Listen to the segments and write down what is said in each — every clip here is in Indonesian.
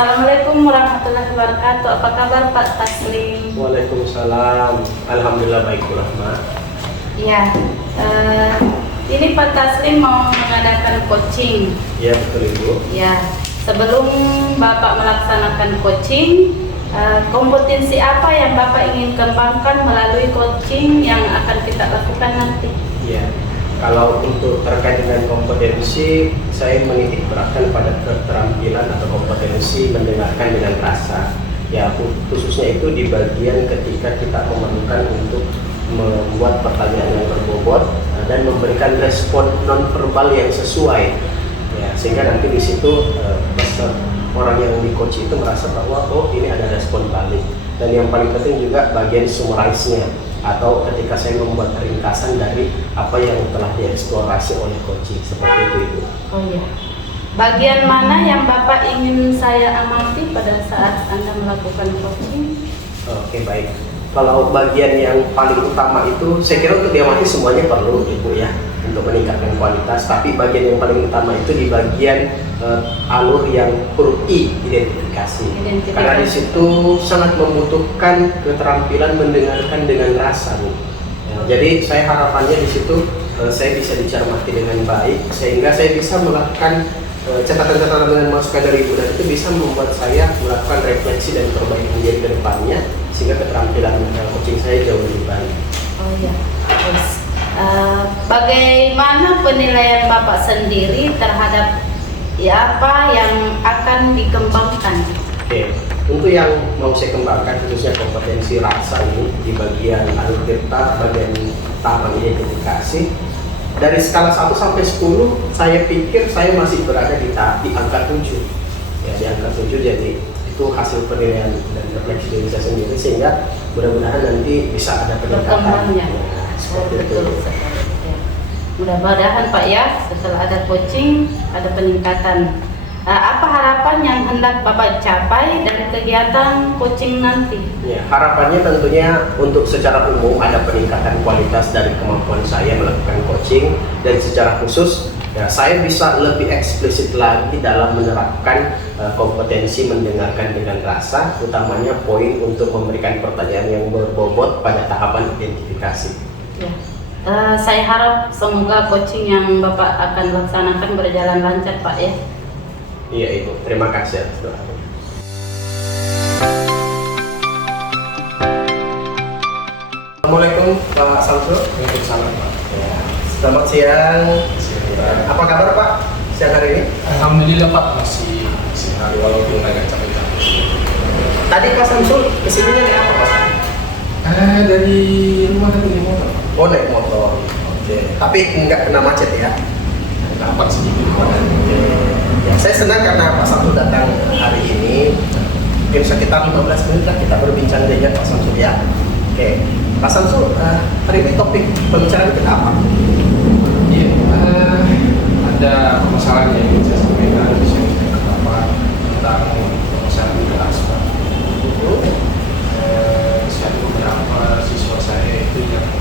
Assalamualaikum warahmatullahi wabarakatuh. Apa kabar Pak Taslim? Waalaikumsalam. Alhamdulillah baik Bu Rahma. Ya, ini Pak Taslim mau mengadakan coaching. Iya betul Ibu. Ya, sebelum Bapak melaksanakan coaching, kompetensi apa yang Bapak ingin kembangkan melalui coaching yang akan kita lakukan nanti? Iya. Kalau untuk terkait dengan kompetensi, saya menitik beratkan pada keterampilan atau kompetensi mendengarkan dengan rasa. Ya, khususnya itu di bagian ketika kita memerlukan untuk membuat pertanyaan yang berbobot dan memberikan respon nonverbal yang sesuai. Ya, sehingga nanti di situ orang yang di coach itu merasa bahwa oh ini ada respon balik. Dan yang paling penting juga bagian summarize-nya, atau ketika saya membuat ringkasan dari apa yang telah dieksplorasi oleh coaching, seperti itu Ibu. Oh iya. Bagian mana yang Bapak ingin saya amati pada saat Anda melakukan coaching? Oke, baik. Kalau bagian yang paling utama itu, saya kira untuk diamati semuanya perlu Ibu ya, untuk meningkatkan kualitas. Tapi bagian yang paling utama itu di bagian alur yang huruf I, identifikasi. Karena di situ sangat membutuhkan keterampilan mendengarkan dengan rasa Bu. Ya, jadi saya harapannya di situ saya bisa dicermati dengan baik, sehingga saya bisa melakukan catatan-catatan dengan masukan dari Ibu, dan itu bisa membuat saya melakukan refleksi dan perbaikan diri ke depannya, sehingga keterampilan coaching saya jauh lebih baik. Oh iya. Terus, bagaimana penilaian Bapak sendiri terhadap apa yang akan dikembangkan? Oke, untuk yang mau saya kembangkan khususnya kompetensi rasa ini di bagian alur getah, bagian tahapan identifikasi. Dari skala 1 sampai 10, saya pikir saya masih berada di angka 7. Ya, di angka 7, jadi itu hasil penilaian dan refleksi diri saya sendiri, sehingga mudah-mudahan nanti bisa ada peningkatan. Perkembangannya. Ya, seperti itu. Betul sekali. Ya. Mudah-mudahan Pak ya, setelah ada coaching, ada peningkatan. Apa harapan yang hendak Bapak capai dari kegiatan coaching nanti? Ya, harapannya tentunya untuk secara umum ada peningkatan kualitas dari kemampuan saya melakukan coaching, dan secara khusus ya, saya bisa lebih eksplisit lagi dalam menerapkan kompetensi mendengarkan dengan rasa, utamanya poin untuk memberikan pertanyaan yang berbobot pada tahapan identifikasi. Ya. Saya harap semoga coaching yang Bapak akan laksanakan berjalan lancar Pak ya. Iya Ibu, terima kasih atas doanya. Assalamualaikum Pak Samsul. Waalaikumsalam Pak. Ya, selamat siang. Apa kabar Pak siang hari ini? Alhamdulillah Pak, masih hari walaupun agak capek-capek. Tadi Pak Samsul kesininya naik apa Pak? Dari rumah kan naik motor. Oh naik motor. Oke. Tapi nggak kena macet ya? Dapat sedikit Pak. Oke. Ya, saya senang karena Pak Samsul datang hari ini. Mungkin sekitar 15 menit lah kita berbincang dengan Pak Samsul ya. Oke, Pak Samsul, hari ini topik pembicaraan kita apa? Iya, ada permasalahan yang ingin saya sampaikan di sini kenapa tentang permasalahan di kelas Pak. Saya ada beberapa siswa saya itu yang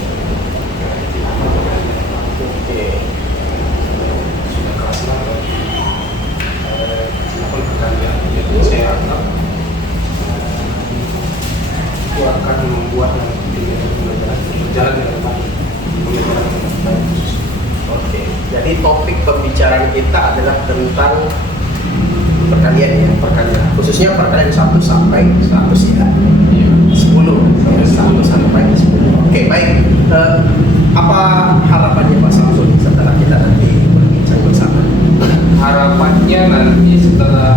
tidak mau belajar. Oke. Sudah kelas 8. Berkalian, jadi saya anggap itu akan membuat nanti pembelajaran berjalan dengan baik. Oke, jadi topik pembicaraan kita adalah tentang perkalian ya, perkalian. Khususnya perkalian 1 sampai 100 ya. Iya. 10, 1 sampai 10. Oke, baik. Apa harapannya Pak Samsul setelah kita nanti berbincang bersama? Harapannya nanti setelah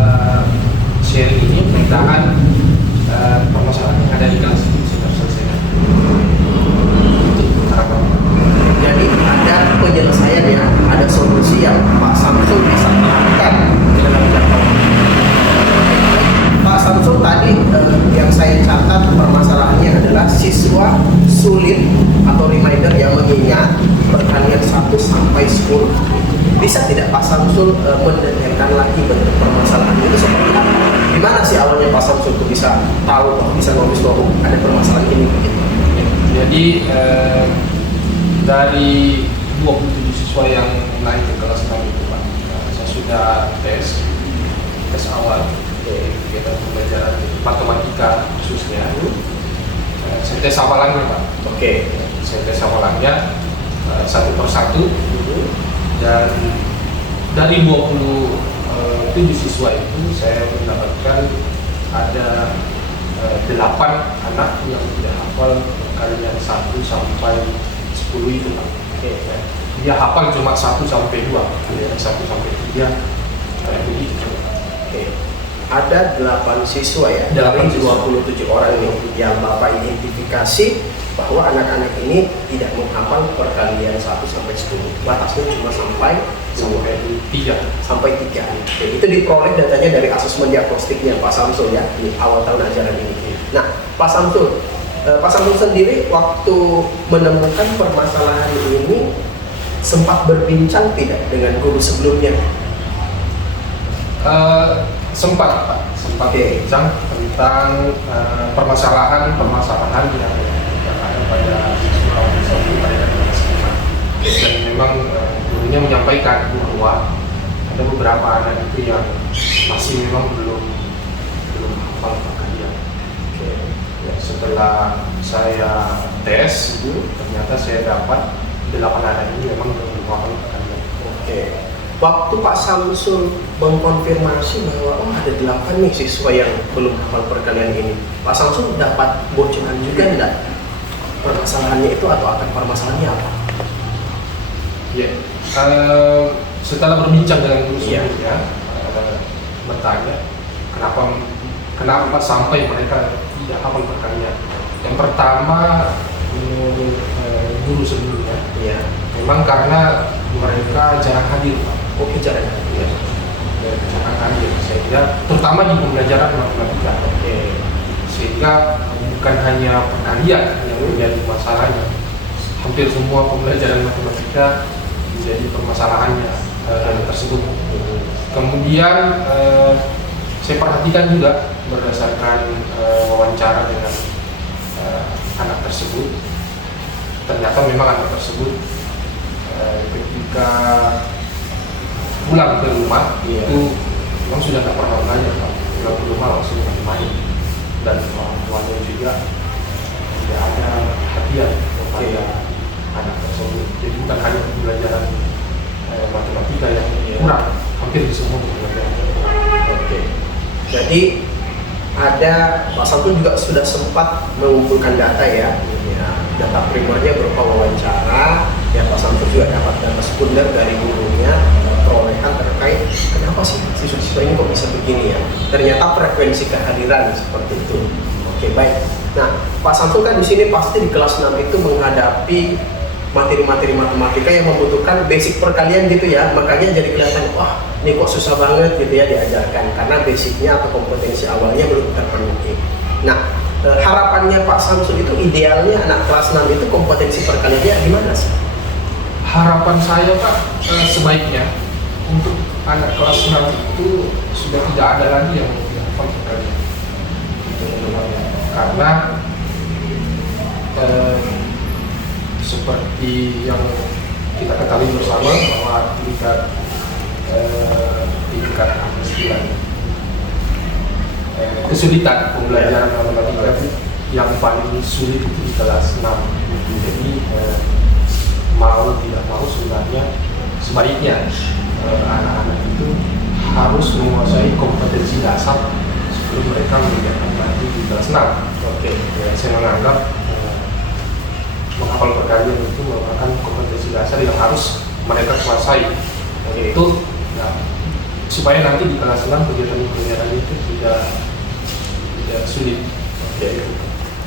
sharing ini mudah-mudahan permasalahan yang ada di kelas ini bisa terselesaikan. Itu harapan. Jadi ada penyelesaian ya, ada solusi yang Pak Samsul bisa lakukan dalam jangka waktu. Pak Samsul tadi yang saya catat permasalahannya adalah siswa sulit atau reminder yang mengingat perkalian 1 sampai 10. Bisa tidak Pak Samsul mendengarkan lagi bentuk permasalahan itu seperti apa? Gimana sih awalnya Pak Samsul itu bisa tahu, bisa ngomong bahwa ada permasalahan ini? Gitu. Jadi dari 27 siswa yang naik ke kelas 6 itu Pak, saya sudah tes awal kegiatan pembelajaran matematika khususnya. Saya tes hafalannya Pak. Saya tes hafalannya satu persatu, dan dari 27 siswa itu saya mendapatkan ada 8 anak yang tidak hafal perkalian 1 sampai 10 itu Pak. Dia hafal cuma 1 sampai 2, 1 sampai 3 begitu. Ada 8 siswa ya, 8 dari siswa. 27 orang ini yang Bapak identifikasi bahwa anak-anak ini tidak menghafal perkalian 1 sampai 10. Batasnya cuma sampai 3. 3. Oke, itu diperoleh datanya dari asesmen diagnostiknya Pak Samsul ya, di awal tahun ajaran ini. Nah, Pak Samsul sendiri waktu menemukan permasalahan ini sempat berbincang tidak dengan guru sebelumnya? Sempat bincang tentang permasalahan yang ada pada siswa pada kelas 5. Dan memang gurunya menyampaikan bahwa ada beberapa anak itu yang masih memang belum hafal perkalian. Ya, setelah saya tes, ternyata saya dapat 8 anak ini memang belum hafal perkalian. Waktu Pak Samsul mengkonfirmasi bahwa ada 8 nih siswa yang belum hafal perkalian ini, Pak Samsul dapat bocoran juga enggak permasalahannya itu atau akan permasalahannya apa? Ya, setelah berbincang dengan guru sebelumnya, bertanya kenapa sampai mereka tidak hafal perkalian. Yang pertama, menurut guru sebelumnya, memang karena mereka jarang hadir Pak. Jarang hadir, sehingga terutama di pembelajaran matematika. Sehingga bukan hanya perkalian yang menjadi masalahnya, hampir semua pembelajaran matematika menjadi permasalahannya tersebut. Kemudian saya perhatikan juga berdasarkan wawancara dengan anak tersebut, ternyata memang anak tersebut ketika pulang ke rumah itu memang sudah tak pernah belajar Pak. Pulang ke rumah langsung main, dan orang tuanya juga tidak ada perhatian kepada anak tersebut. Jadi bukan hanya pembelajaran matematika yang kurang, hampir di semua pembelajaran. Jadi ada Pak Samsul juga sudah sempat mengumpulkan data ya, data primernya berupa wawancara. Pak Samsul juga dapat data sekunder dari gurunya, perolehan terkait kenapa sih siswa-siswa ini kok bisa begini ya. Ternyata frekuensi kehadiran seperti itu. Baik. Nah, Pak Samsul kan di sini pasti di kelas 6 itu menghadapi materi-materi matematika yang membutuhkan basic perkalian gitu ya. Makanya jadi kelihatan, wah ini kok susah banget gitu ya diajarkan, karena basicnya atau kompetensi awalnya belum terpenuhi. Nah, harapannya Pak Samsul itu idealnya anak kelas 6 itu kompetensi perkaliannya gimana sih? Harapan saya Pak, sebaiknya untuk anak kelas 6 itu sudah tidak ada lagi yang tidak hafal perkalian. Karena seperti yang kita ketahui bersama bahwa tingkat kesulitan pembelajaran matematika yang paling sulit itu di kelas 6. Jadi mau tidak mau sebenarnya sebaliknya anak-anak itu harus menguasai kompetensi dasar sebelum mereka menginjakkan kaki di kelas 6. Saya menganggap menghafal perkalian itu merupakan kompetensi dasar yang harus mereka kuasai. Itu supaya nanti di kelas 6 kegiatan-kegiatan itu tidak sulit.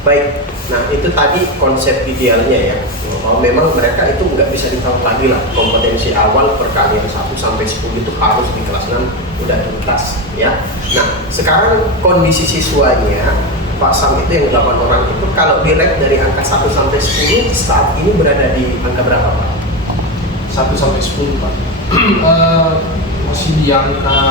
Baik, nah itu tadi konsep idealnya ya, bahwa memang mereka itu nggak bisa ditolak lagi lah, kompetensi awal perkalian 1 sampai 10 itu harus di kelas 6 udah tuntas ya. Nah sekarang kondisi siswanya Pak Sam itu yang 8 orang itu kalau direct dari angka 1 sampai 10 saat ini berada di angka berapa Pak? 1 sampai 10 Pak. Masih di angka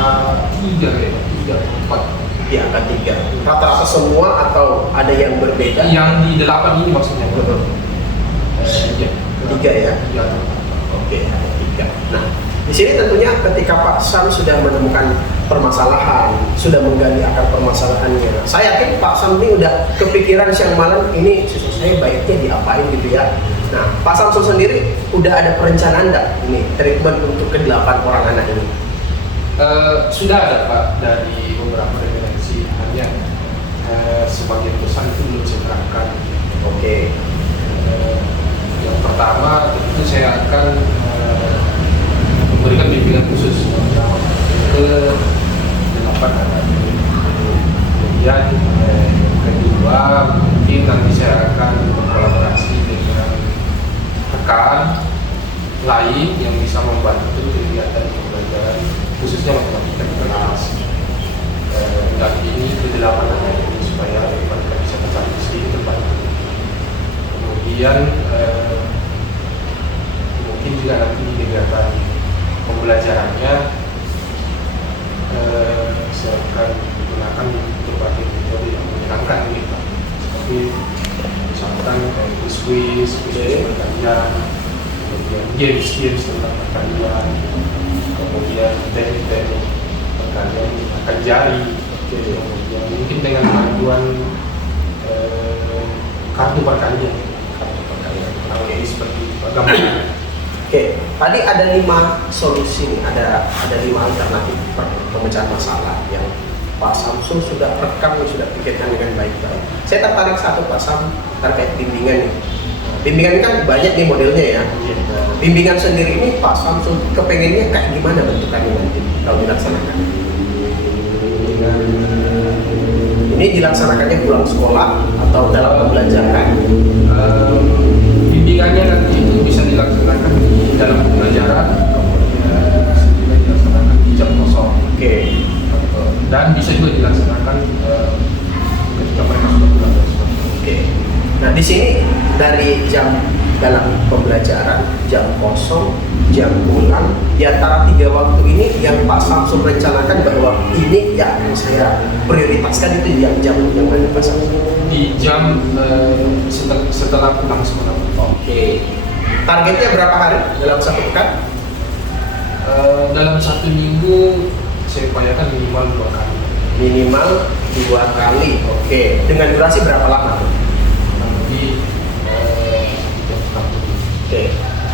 3 ya, 4. Di angka 3. Rata-rata semua atau ada yang berbeda? Yang di 8 ini maksudnya. Iya. 3 ya? Iya. Ada 3. Nah, di sini tentunya ketika Pak Sam sudah menemukan permasalahan, sudah menggali akar permasalahannya. Saya yakin Pak Sam ini udah kepikiran siang malam ini siswa saya baiknya diapain gitu ya. Nah, Pak Samsul sendiri udah ada perencanaan nggak ini treatment untuk ke-8 orang anak ini? Sudah ada Pak dari beberapa referensi, hanya sebagian besar itu belum saya terangkan. Oke. Yang pertama tentu saya akan memberikan bimbingan khusus ke 8 anak. Kemudian kedua mungkin nanti saya akan berkolaborasi dengan rekan lain yang bisa membantu kegiatan pembelajaran khususnya matematika di kelas. Dan ini ke 8 anak ini supaya mereka bisa mencari sendiri terbantu. Kemudian mungkin juga nanti di kegiatan pembelajarannya saya akan menggunakan berbagai metode yang menyenangkan gitu, seperti misalkan quiz pertanyaan, kemudian games tentang pertanyaan, kemudian teknik pertanyaan akan jari, kemudian mungkin dengan bantuan kartu perkalian. Oke, seperti gambar. Oke, tadi ada 5 solusi nih, ada 5 alternatif pemecahan masalah yang Pak Samsul sudah rekam, sudah pikirkan dengan baik-baik. Saya tertarik satu Pak Sam terkait bimbingan nih. Bimbingan kan banyak nih modelnya ya. Bimbingan sendiri ini Pak Samsul kepengennya kayak gimana bentukannya nanti kalau dilaksanakan? Ini dilaksanakannya pulang sekolah atau dalam pembelajaran? Bimbingannya nanti itu bisa dilaksanakan di dalam pembelajaran, kemudian bisa juga dilaksanakan di jam kosong. Oke. Dan bisa juga dilaksanakan ketika mereka sudah pulang dari sekolah. Oke. Nah di sini dari jam dalam pembelajaran, jam kosong, jam pulang, di antara 3 waktu ini yang Pak Samsul rencanakan bahwa ini yang akan saya prioritaskan itu yang jam yang mana Pak Samsul? Di jam setelah pulang sekolah. Oke. Targetnya berapa hari dalam 1 pekan? Dalam 1 minggu saya upayakan minimal 2 kali. Minimal 2 kali. Oke. Dengan durasi berapa lama? Lebih jam 60. Oke.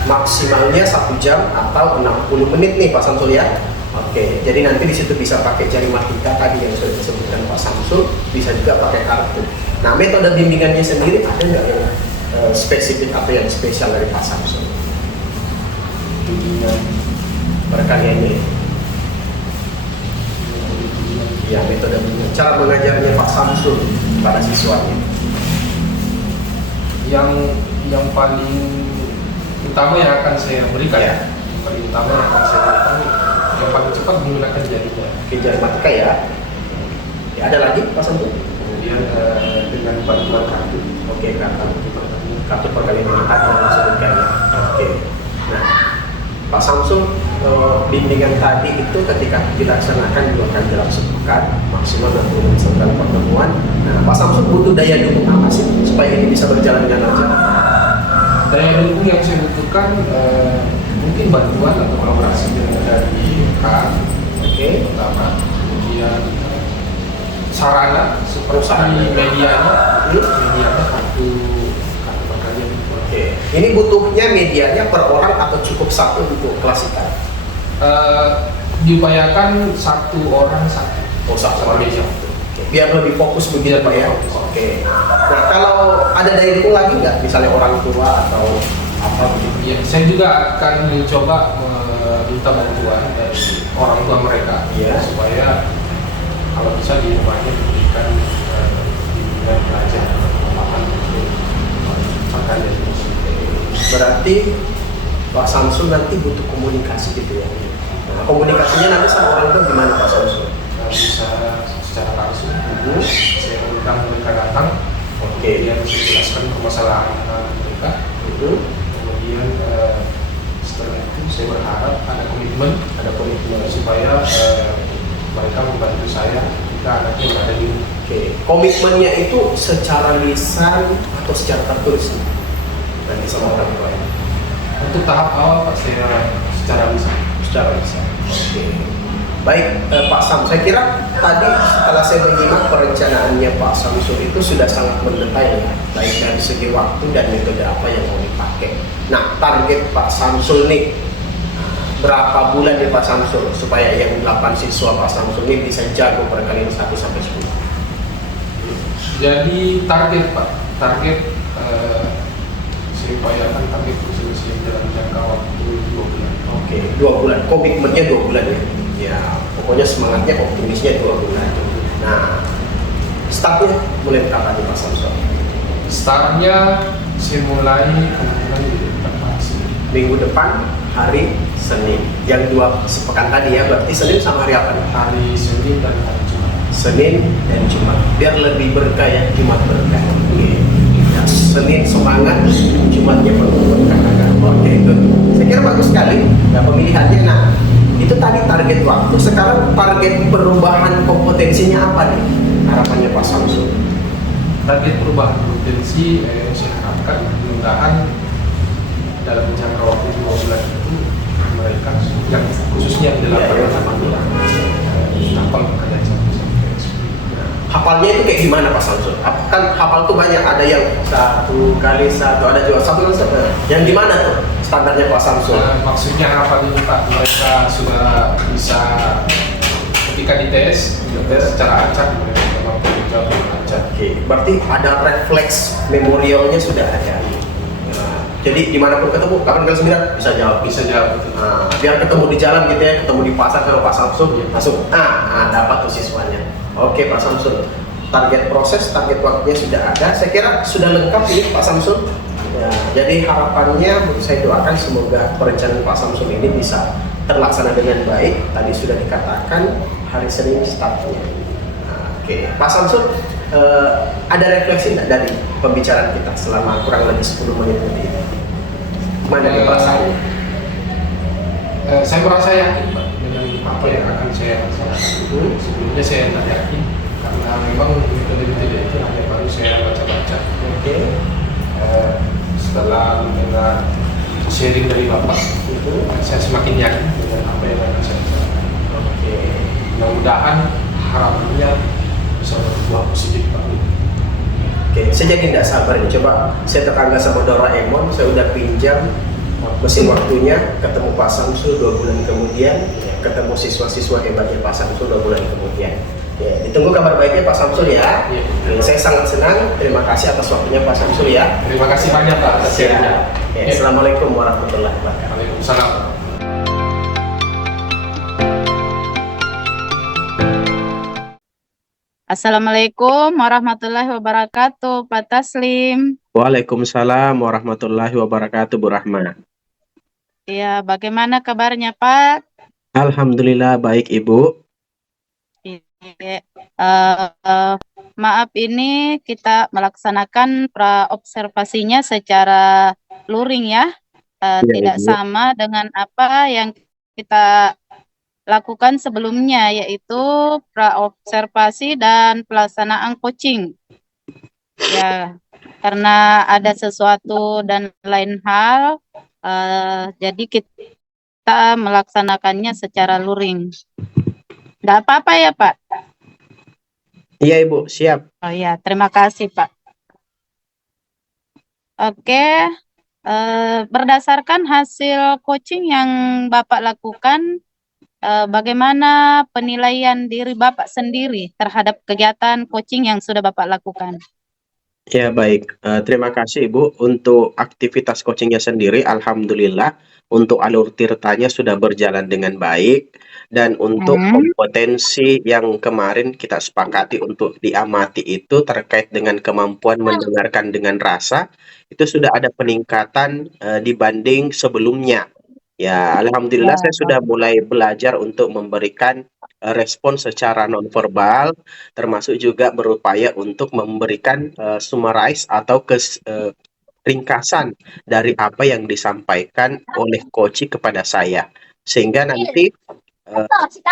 Maksimalnya 1 jam atau 60 menit nih Pak Samsul ya. Oke. Jadi nanti di situ bisa pakai jari matika tadi yang sudah disebutkan Pak Samsul, bisa juga pakai kartu. Nah, metode bimbingannya sendiri ada nggak yang spesifik atau yang spesial dari Pak Samsul? Bimbingan Perkaliannya ya, metode bimbingan. Cara mengajarnya Pak Samsul pada siswanya. Yang paling utama yang akan saya berikan, Ya. yang paling utama yang akan saya berikan, yang paling cepat menggunakan jarinya. Oke, jari matika ya. Ya, ada lagi Pak Samsul? Kemudian dengan bantuan kartu. Oke, kartu perkalian yang tadi yang disebutkan ya. Oke. Nah, Pak Samsul, bimbingan tadi itu ketika dilaksanakan 2 kali dalam sepekan, maksimal 60 menit setelah pertemuan. Nah, Pak Samsul butuh daya dukung apa sih supaya ini bisa berjalan dengan lancar? Daya dukung yang saya butuhkan mungkin bantuan atau kolaborasi dari rekan. Oke. Pertama, kemudian sarana seperti Sarana. medianya kartu perkalian. Oke. Ini butuhnya medianya per orang atau cukup 1 untuk kelas kita? Diupayakan 1 orang 1. Oh, 1 orang media. Oke. Biar lebih fokus begitu Biar Pak ya. lebih fokus. Oke. Nah, kalau ada daya dukung lagi nggak? Misalnya orang tua atau apa begitu? Ya, saya juga akan mencoba minta bantuan dari orang tua mereka, Iya. supaya kalau bisa di rumahnya diberikan bimbingan belajar pemahaman perkalian itu. Berarti Pak Samsul nanti butuh komunikasi gitu ya. Nah, komunikasinya nanti sama orang tua gimana Pak Samsul? Bisa secara langsung, saya undang mereka datang, Oke. kemudian saya jelaskan permasalahan mereka, kemudian setelah itu saya berharap ada komitmen supaya mereka membantu saya ketika anaknya berada di rumah. Oke. Komitmennya itu secara lisan atau secara tertulis nanti sama orang tua ya? Untuk tahap awal Pak, saya secara lisan. Secara lisan. Oke. Baik, Pak Sam, saya kira tadi setelah saya menyimak perencanaannya Pak Samsul itu sudah sangat mendetail ya, baik dari segi waktu dan metode apa yang mau dipakai. Nah, target Pak Samsul nih, berapa bulan nih Pak Samsul supaya yang 8 siswa Pak Samsul ini bisa jago perkalian 1 sampai 10? Jadi target Pak, saya upayakan target selesai dalam jangka waktu 2 bulan. Oke, 2 bulan. Komitmennya 2 bulan ya. Ya, pokoknya semangatnya optimisnya 2 bulan. Nah, startnya mulai berapa nih Pak Samsul? Startnya saya mulai kemungkinan di depan Senin. Minggu depan hari Senin. Yang 2 sepekan tadi ya, berarti Senin sama hari apa nih? Hari Senin dan hari Jumat. Senin dan Jumat. Biar lebih berkah ya, Jumat berkah. Oke. Ya, Senin semangat, Jumatnya penuh berkah. Oke, itu. Saya kira bagus sekali ya pemilihannya. Nah, itu tadi target waktu. Sekarang target perubahan kompetensinya apa nih? Harapannya Pak Samsul. Target perubahan potensi saya harapkan mudah-mudahan dalam jangka waktu 2 bulan itu mereka yang khususnya di dalam hafal pekerjaan sampai Hafalnya itu kayak gimana Pak Samsul? Kan hafal tuh banyak, ada yang 1 kali 1, ada juga 1 kali 1. Yang gimana tuh standarnya Pak Samsul? Maksudnya hafal ini Pak, mereka sudah bisa ketika dites secara acak mereka mampu menjawab dengan acak. Oke, berarti ada refleks memorialnya sudah ada. Nah, jadi dimanapun ketemu, kapan kali 9 bisa jawab. Bisa jawab. Nah, biar ketemu di jalan gitu ya, ketemu di pasar sama Pak Samsul, masuk. Dapat tuh siswanya. Oke Pak Samsul, target proses, target waktunya sudah ada. Saya kira sudah lengkap ini Pak Samsul. Ya, jadi harapannya saya doakan semoga perencanaan Pak Samsul ini bisa terlaksana dengan baik. Tadi sudah dikatakan hari Senin startnya. Oke, Pak Samsul, ada refleksi nggak dari pembicaraan kita selama kurang lebih 10 menit tadi? Gimana nih perasaannya? Saya merasa yakin Pak dengan apa yang akan saya laksanakan. Sebelumnya saya tidak yakin karena memang metode-metode itu hanya baru saya baca-baca. Oke. Setelah mendengar sharing dari Bapak, saya semakin yakin dengan apa yang akan saya lakukan. Oke. Mudah-mudahan harapannya bisa berbuah positif Pak. Oke, saya jadi tidak sabar nih. Coba saya tetangga sama Doraemon, saya udah pinjam mesin waktunya, ketemu Pak Samsul 2 bulan kemudian, ya, ketemu siswa-siswa hebatnya Pak Samsul 2 bulan kemudian. Ya, ditunggu kabar baiknya Pak Samsul ya. Ya. Saya sangat senang. Terima kasih atas waktunya Pak Samsul ya. Terima kasih banyak Pak atas sharingnya. Ya, Assalamualaikum warahmatullahi wabarakatuh. Waalaikumsalam. Assalamualaikum warahmatullahi wabarakatuh, Pak Taslim. Waalaikumsalam warahmatullahi wabarakatuh, Bu Rahma. Ya, bagaimana kabarnya Pak? Alhamdulillah baik Ibu. Iya. Maaf, ini kita melaksanakan praobservasinya secara luring ya. Tidak Ibu. sama dengan apa yang kita lakukan sebelumnya, yaitu praobservasi dan pelaksanaan coaching. Ya, karena ada sesuatu dan lain hal, jadi kita melaksanakannya secara luring. Nggak apa-apa ya Pak? Iya Ibu, siap. Oh ya, terima kasih Pak. Oke, berdasarkan hasil coaching yang Bapak lakukan, bagaimana penilaian diri Bapak sendiri terhadap kegiatan coaching yang sudah Bapak lakukan? Ya baik, terima kasih Ibu. Untuk aktivitas coachingnya sendiri, Alhamdulillah untuk alur tirtanya sudah berjalan dengan baik. Dan untuk kompetensi yang kemarin kita sepakati untuk diamati itu terkait dengan kemampuan mendengarkan dengan rasa, itu sudah ada peningkatan dibanding sebelumnya. Ya, Alhamdulillah saya sudah mulai belajar untuk memberikan respon secara nonverbal, termasuk juga berupaya untuk memberikan summarize atau ringkasan dari apa yang disampaikan oleh coach kepada saya, sehingga nanti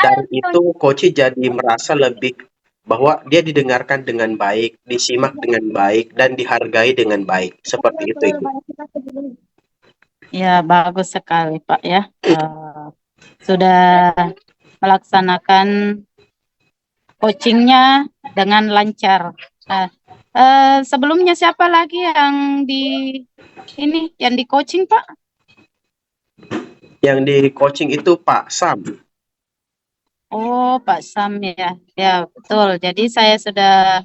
dari itu coach jadi merasa lebih bahwa dia didengarkan dengan baik, disimak dengan baik, dan dihargai dengan baik, seperti itu Ibu. Ya, bagus sekali Pak ya. Sudah melaksanakan coachingnya dengan lancar. Nah, sebelumnya siapa lagi yang di coaching, Pak? Yang di coaching itu Pak Sam. Oh, Pak Sam ya. Ya, betul. Jadi saya sudah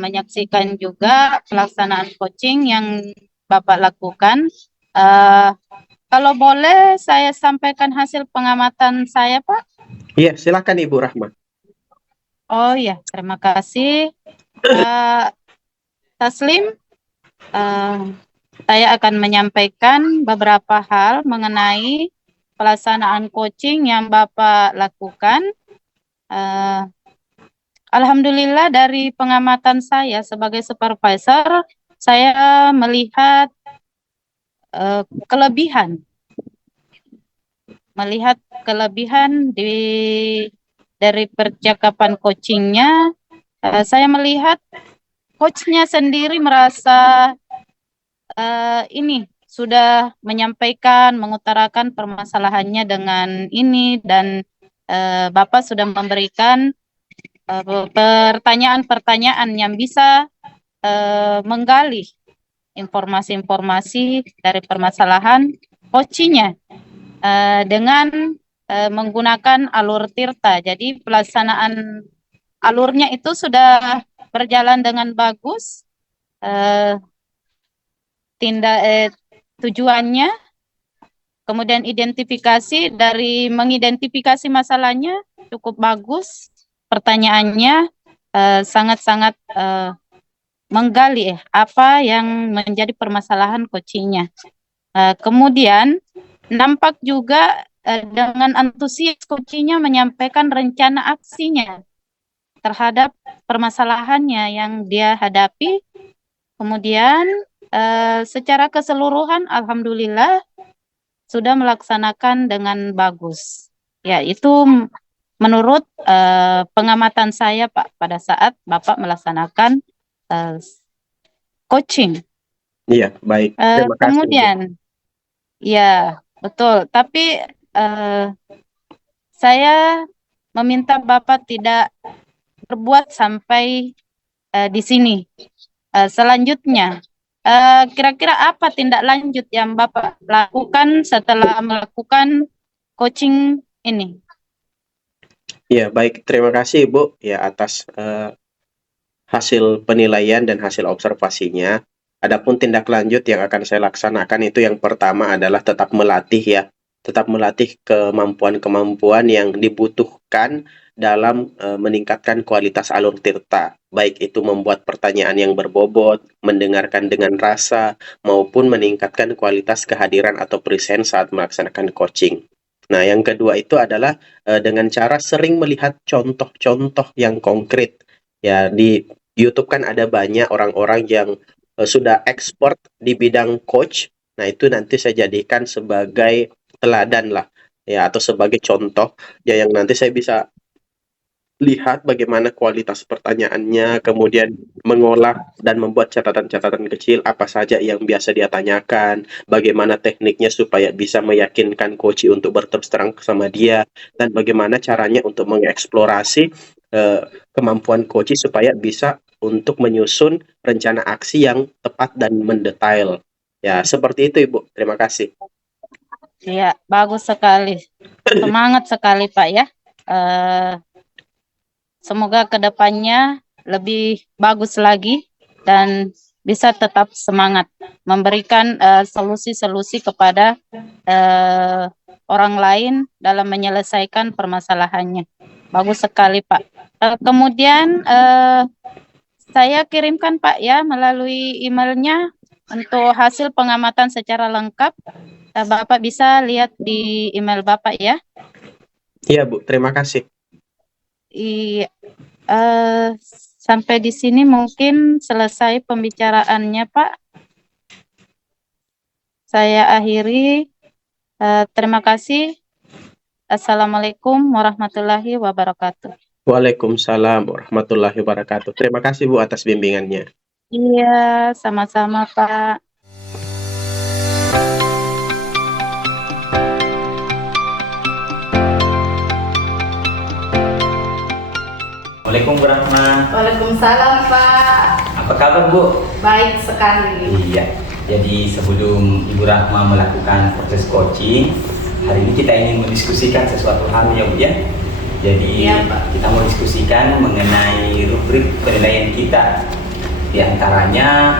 menyaksikan juga pelaksanaan coaching yang Bapak lakukan. Eh, Kalau boleh saya sampaikan hasil pengamatan saya, Pak. Iya, silakan Ibu Rahma. Oh ya, terima kasih. Taslim, saya akan menyampaikan beberapa hal mengenai pelaksanaan coaching yang Bapak lakukan. Alhamdulillah dari pengamatan saya sebagai supervisor, saya melihat kelebihan dari percakapan coachingnya. Saya melihat coachnya sendiri merasa ini sudah menyampaikan, mengutarakan permasalahannya dengan ini, dan Bapak sudah memberikan pertanyaan-pertanyaan yang bisa menggali informasi-informasi dari permasalahan coachingnya dengan menggunakan alur tirta. Jadi pelaksanaan alurnya itu sudah berjalan dengan bagus. Tujuannya, kemudian mengidentifikasi masalahnya cukup bagus. Pertanyaannya sangat-sangat menggali apa yang menjadi permasalahan coachingnya. Kemudian nampak juga dengan antusias coachingnya menyampaikan rencana aksinya terhadap permasalahannya yang dia hadapi. Kemudian secara keseluruhan alhamdulillah sudah melaksanakan dengan bagus. Ya, itu menurut pengamatan saya, Pak, pada saat Bapak melaksanakan coaching. Iya, baik. Terima kasih. Kemudian, ya, betul. Tapi saya meminta Bapak tidak berbuat sampai di sini. Selanjutnya, kira-kira apa tindak lanjut yang Bapak lakukan setelah melakukan coaching ini? Ya, baik. Terima kasih Ibu ya atas hasil penilaian dan hasil observasinya. Adapun tindak lanjut yang akan saya laksanakan itu yang pertama adalah tetap melatih ya. Tetap melatih kemampuan-kemampuan yang dibutuhkan dalam meningkatkan kualitas alur tirta. Baik itu membuat pertanyaan yang berbobot, mendengarkan dengan rasa, maupun meningkatkan kualitas kehadiran atau present saat melaksanakan coaching. Nah, yang kedua itu adalah dengan cara sering melihat contoh-contoh yang konkret. Ya, di YouTube kan ada banyak orang-orang yang sudah ekspor di bidang coach. Nah, itu nanti saya jadikan sebagai teladan lah, ya, atau sebagai contoh, ya, yang nanti saya bisa lihat bagaimana kualitas pertanyaannya, kemudian mengolah dan membuat catatan-catatan kecil apa saja yang biasa dia tanyakan, bagaimana tekniknya supaya bisa meyakinkan coach untuk berterus terang sama dia, dan bagaimana caranya untuk mengeksplorasi kemampuan coach supaya bisa untuk menyusun rencana aksi yang tepat dan mendetail. Ya, seperti itu Ibu. Terima kasih. Ya, bagus sekali. Semangat sekali Pak ya. Semoga kedepannya lebih bagus lagi dan bisa tetap semangat memberikan solusi-solusi kepada orang lain dalam menyelesaikan permasalahannya. Bagus sekali Pak. Kemudian saya kirimkan Pak ya melalui emailnya untuk hasil pengamatan secara lengkap. Bapak bisa lihat di email Bapak ya. Iya Bu, terima kasih. Iya, sampai di sini mungkin selesai pembicaraannya Pak. Saya akhiri. Terima kasih. Assalamualaikum warahmatullahi wabarakatuh. Waalaikumsalam warahmatullahi wabarakatuh. Terima kasih Bu atas bimbingannya. Iya, sama-sama Pak. Assalamualaikum Bu Rahma. Waalaikumsalam Pak. Apa kabar Bu? Baik sekali. Iya. Jadi sebelum Ibu Rahma melakukan proses coaching, hari ini kita ingin mendiskusikan sesuatu hal ya Bu ya. Jadi Iya, Pak. kita mau diskusikan mengenai rubrik penilaian kita. Di antaranya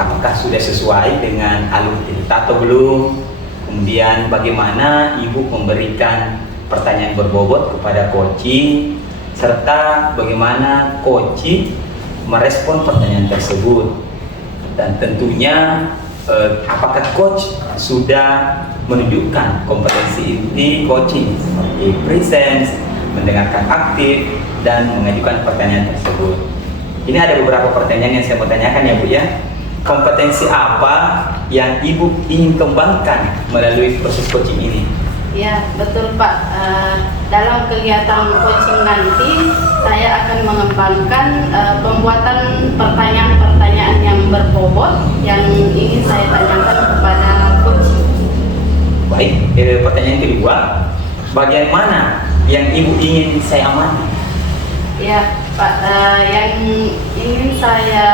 apakah sudah sesuai dengan alur kita atau belum? Kemudian bagaimana Ibu memberikan pertanyaan berbobot kepada coaching, serta bagaimana coaching merespon pertanyaan tersebut. Dan tentunya apakah coach sudah menunjukkan kompetensi inti coaching seperti presence, mendengarkan aktif, dan mengajukan pertanyaan tersebut. Ini ada beberapa pertanyaan yang saya mau tanyakan ya Bu ya. Kompetensi apa yang Ibu ingin kembangkan melalui proses coaching ini? Ya, betul Pak. Dalam kegiatan coaching nanti, saya akan mengembangkan pembuatan pertanyaan-pertanyaan yang berbobot yang ingin saya tanyakan kepada coach. Baik, pertanyaan kedua, bagian mana yang Ibu ingin saya amati? Ya, Pak, yang ingin saya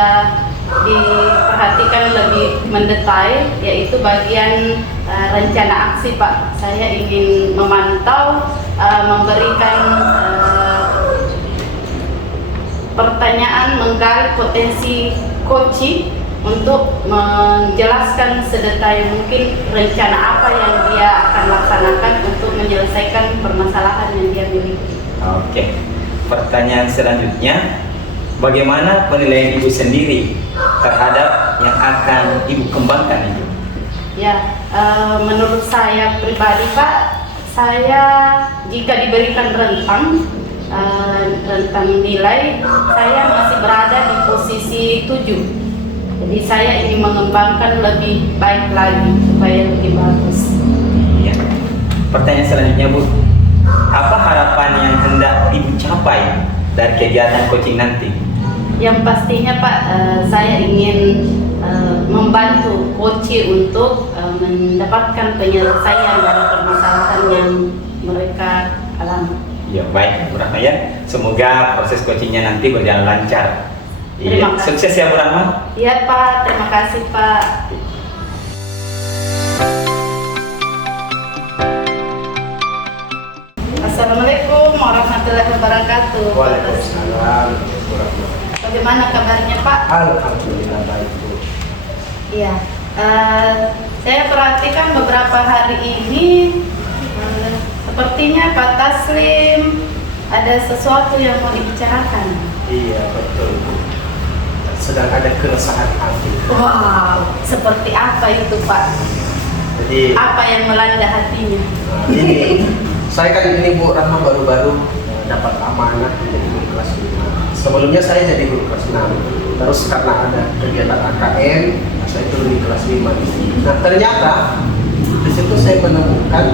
diperhatikan lebih mendetail yaitu bagian rencana aksi Pak. Saya ingin memantau, memberikan pertanyaan menggali potensi coaching untuk menjelaskan sedetail mungkin rencana apa yang dia akan laksanakan untuk menyelesaikan permasalahan yang dia miliki. Oke, pertanyaan selanjutnya, bagaimana penilaian Ibu sendiri terhadap yang akan Ibu kembangkan itu? Ya, menurut saya pribadi Pak, saya jika diberikan rentang nilai, saya masih berada di posisi 7. Jadi saya ingin mengembangkan lebih baik lagi supaya lebih bagus. Iya. Pertanyaan selanjutnya Bu, apa harapan yang hendak Ibu capai dari kegiatan coaching nanti? Yang pastinya Pak, saya ingin membantu coach untuk mendapatkan penyelesaian dari permasalahan yang mereka alami. Ya baik Bu Rahma ya, semoga proses coachingnya nanti berjalan lancar. Iya, Terima kasih. sukses ya Bu Rahma. Iya Pak, terima kasih Pak. Assalamualaikum warahmatullahi wabarakatuh. Waalaikumsalam. Bagaimana kabarnya Pak? Alhamdulillah baik Bu. Iya, saya perhatikan beberapa hari ini sepertinya Pak Taslim ada sesuatu yang mau dibicarakan. Iya betul Bu. Sedang ada keresahan hati. Wow, seperti apa itu Pak? Jadi Apa yang melanda hatinya? ini saya kan ini Bu Rahma baru-baru dapat amanah menjadi guru kelas 5. Sebelumnya saya jadi guru kelas 6. Terus karena ada kegiatan AKN, saya turun di kelas 5. Nah ternyata di situ saya menemukan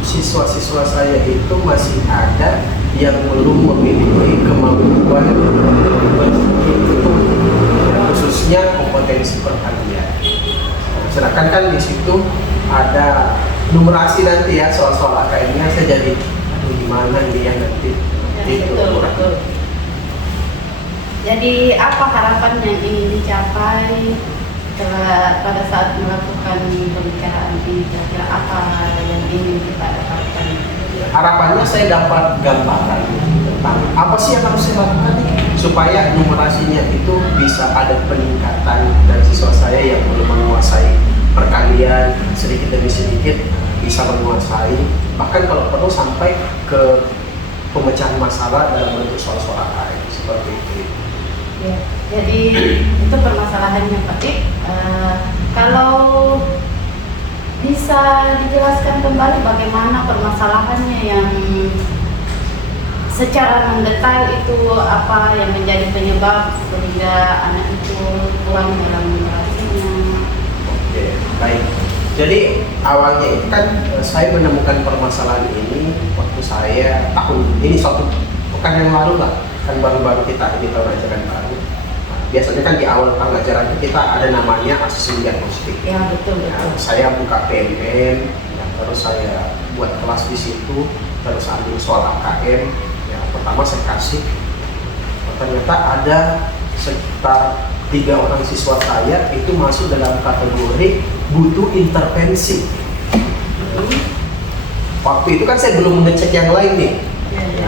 siswa-siswa saya itu masih ada yang belum memiliki kemampuan itu, khususnya kompetensi perharian. Sedangkan kan di situ ada numerasi nanti ya, soal-soal AKN-nya. Saya jadi aduh gimana dia nanti Ya, betul. Jadi apa harapan yang ingin dicapai pada saat melakukan pembicaraan ini? Kira-kira apa yang ingin kita dapatkan? Harapannya saya dapat gambaran tentang apa sih yang harus saya lakukan supaya numerasinya itu bisa ada peningkatan dan siswa saya yang belum menguasai perkalian sedikit demi sedikit bisa menguasai, bahkan kalau perlu sampai ke pemecahan masalah dalam bentuk soal-soal AKN seperti itu. Ya, jadi itu permasalahannya Pak. Kalau bisa dijelaskan kembali bagaimana permasalahannya yang secara mendetail itu apa yang menjadi penyebab sehingga anak itu kurang dalam numerasinya. Oke, baik. Jadi awalnya itu kan saya menemukan permasalahan ini waktu saya tahun ini suatu pekan yang lalu lah, kan baru-baru kita ini tahun ajaran baru. Nah, biasanya kan di awal tahun ajaran kita ada namanya asesmen diagnostik. Ya betul. Ya, saya buka PMN, ya, terus saya buat kelas di situ, terus ambil soal AKM. Ya, pertama saya kasih, ternyata ada sekitar 3 orang siswa saya itu masuk dalam kategori butuh intervensi. Waktu itu kan saya belum mengecek yang lain nih,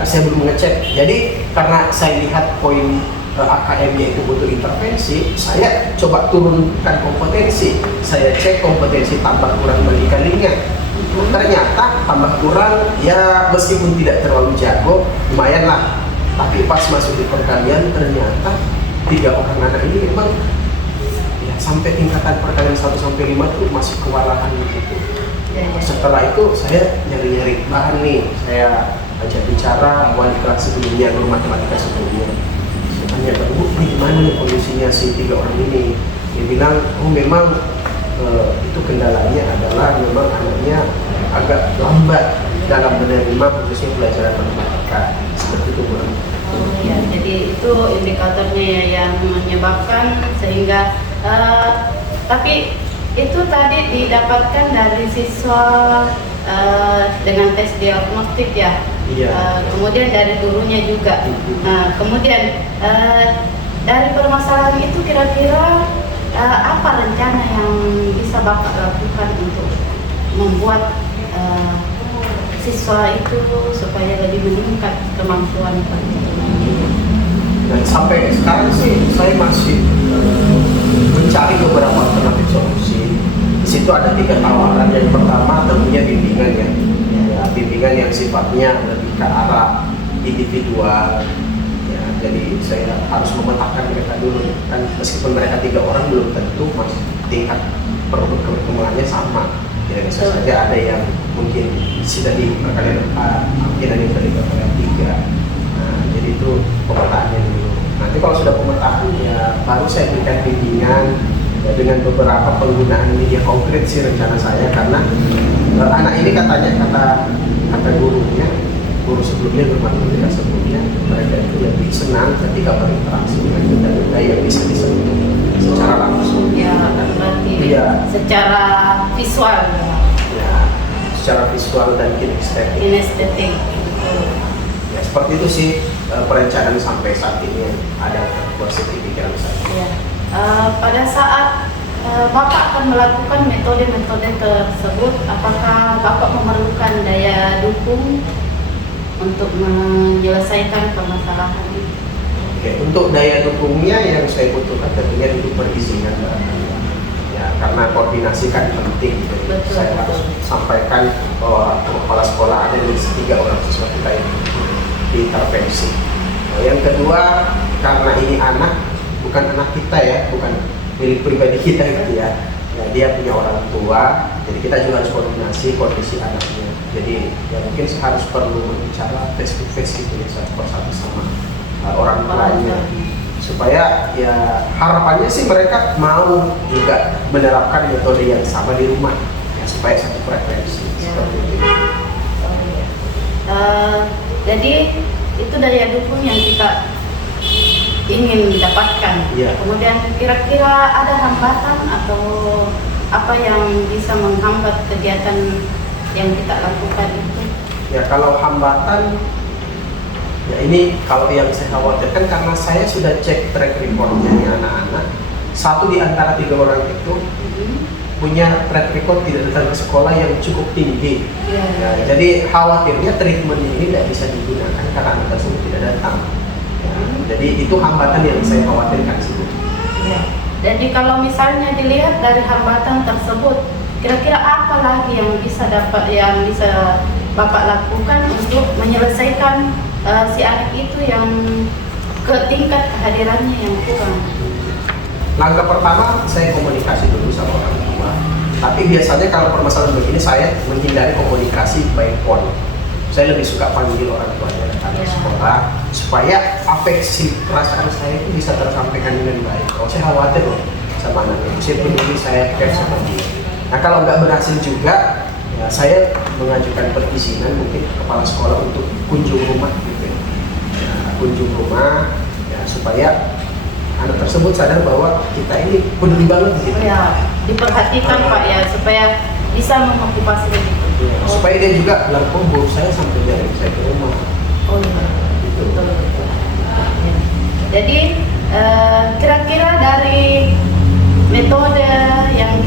saya belum mengecek. Jadi karena saya lihat poin AKM-nya itu butuh intervensi, saya coba turunkan kompetensi. Saya cek kompetensi tambah kurang berikalinya. Ternyata tambah kurang ya meskipun tidak terlalu jago, lumayan lah. Tapi pas masuk di perkalian ternyata 3 orang anak ini memang ya sampai tingkatan perkalian 1 sampai 5 tuh masih kewalahan gitu. Setelah itu saya nyari-nyari bahan nih, saya ajak bicara wali kelas sebelumnya, guru matematika sebelumnya. Saya tanya, Bu, ini gimana nih kondisinya si 3 orang ini? Dia bilang, oh memang itu kendalanya adalah memang anaknya agak lambat dalam menerima khususnya pelajaran matematika. Seperti itu, Bu. Oh ya, jadi itu indikatornya yang menyebabkan sehingga tapi itu tadi didapatkan dari siswa dengan tes diagnostik ya. Iya. Kemudian dari gurunya juga. Nah, kemudian dari permasalahan itu kira-kira apa rencana yang bisa Bapak lakukan untuk membuat siswa itu supaya lebih meningkat kemampuan Dan sampai sekarang sih saya masih mencari beberapa alternatif solusi. Di situ ada 3 tawaran. Yang pertama tentunya bimbingan ya, bimbingan yang sifatnya lebih ke arah individual. Ya, jadi saya harus memetakan mereka dulu. Kan meskipun mereka 3 orang belum tentu masih tingkat perkembangannya sama. Ya, bisa saja ada yang mungkin sudah di perkalian 4, mungkin ada yang dari perkalian 3. Nah, jadi itu pemetaannya dulu. Nanti kalau sudah pemetaan ya baru saya berikan bimbingan ya, dengan beberapa penggunaan media konkret sih rencana saya, karena anak ini katanya kata gurunya, guru sebelumnya, guru matematika sebelumnya, mereka itu lebih senang ketika berinteraksi dengan benda-benda yang bisa disentuh secara langsung. Ya, berarti Iya. secara visual Ya, secara visual dan kinestetik. kinestetik. Ya, seperti itu sih perencanaan sampai saat ini ada positif pikiran saya. Ya. Pada saat Bapak akan melakukan metode-metode tersebut, apakah Bapak memerlukan daya dukung untuk menyelesaikan permasalahan ini? Oke, untuk daya dukungnya yang saya butuhkan tentunya untuk perizinan barangkali. Ya, karena koordinasi kan penting. Jadi Betul, saya harus sampaikan bahwa kepala sekolah ada di 3 orang siswa kita ini diintervensi. Nah, yang kedua, karena ini anak, bukan anak kita ya, bukan milik pribadi kita gitu ya. Ya, dia punya orang tua, jadi kita juga harus koordinasi kondisi anaknya. Jadi ya mungkin harus perlu berbicara face to face gitu ya, satu persatu sama orang tuanya, supaya ya harapannya sih mereka mau juga menerapkan metode yang sama di rumah ya, supaya satu frekuensi seperti itu. Jadi itu daya dukung yang kita ingin dapatkan. Iya. Kemudian kira-kira ada hambatan atau apa yang bisa menghambat kegiatan yang kita lakukan itu? Ya kalau hambatan, ya ini kalau yang saya khawatirkan karena saya sudah cek track recordnya nih anak-anak, 1 di antara 3 orang itu punya track record tidak datang ke sekolah yang cukup tinggi. Ya. Ya, jadi khawatirnya treatment ini tidak bisa digunakan karena anak tersebut tidak datang. Ya, jadi itu hambatan yang saya khawatirkan sih. Ya. Jadi kalau misalnya dilihat dari hambatan tersebut, kira-kira apa lagi yang bisa Bapak lakukan untuk menyelesaikan si anak itu yang ke tingkat kehadirannya yang kurang? Langkah pertama saya komunikasi dulu sama orang tua. Tapi biasanya kalau permasalahan begini saya menghindari komunikasi by phone. Saya lebih suka panggil orang tuanya datang ke sekolah supaya afeksi perasaan saya itu bisa tersampaikan dengan baik. Kalau saya khawatir loh sama anaknya, saya peduli, saya care sama dia. Nah kalau nggak berhasil juga, ya saya mengajukan perizinan mungkin ke kepala sekolah untuk kunjung rumah gitu ya. Nah, kunjung rumah ya supaya anak tersebut sadar bahwa kita ini peduli banget gitu. Ya, diperhatikan Pak ya supaya bisa memotivasi lebih. Ya, supaya dia juga bilang, oh guru saya sampai nyari saya ke rumah. Oh iya. Gitu. Jadi kira-kira dari metode yang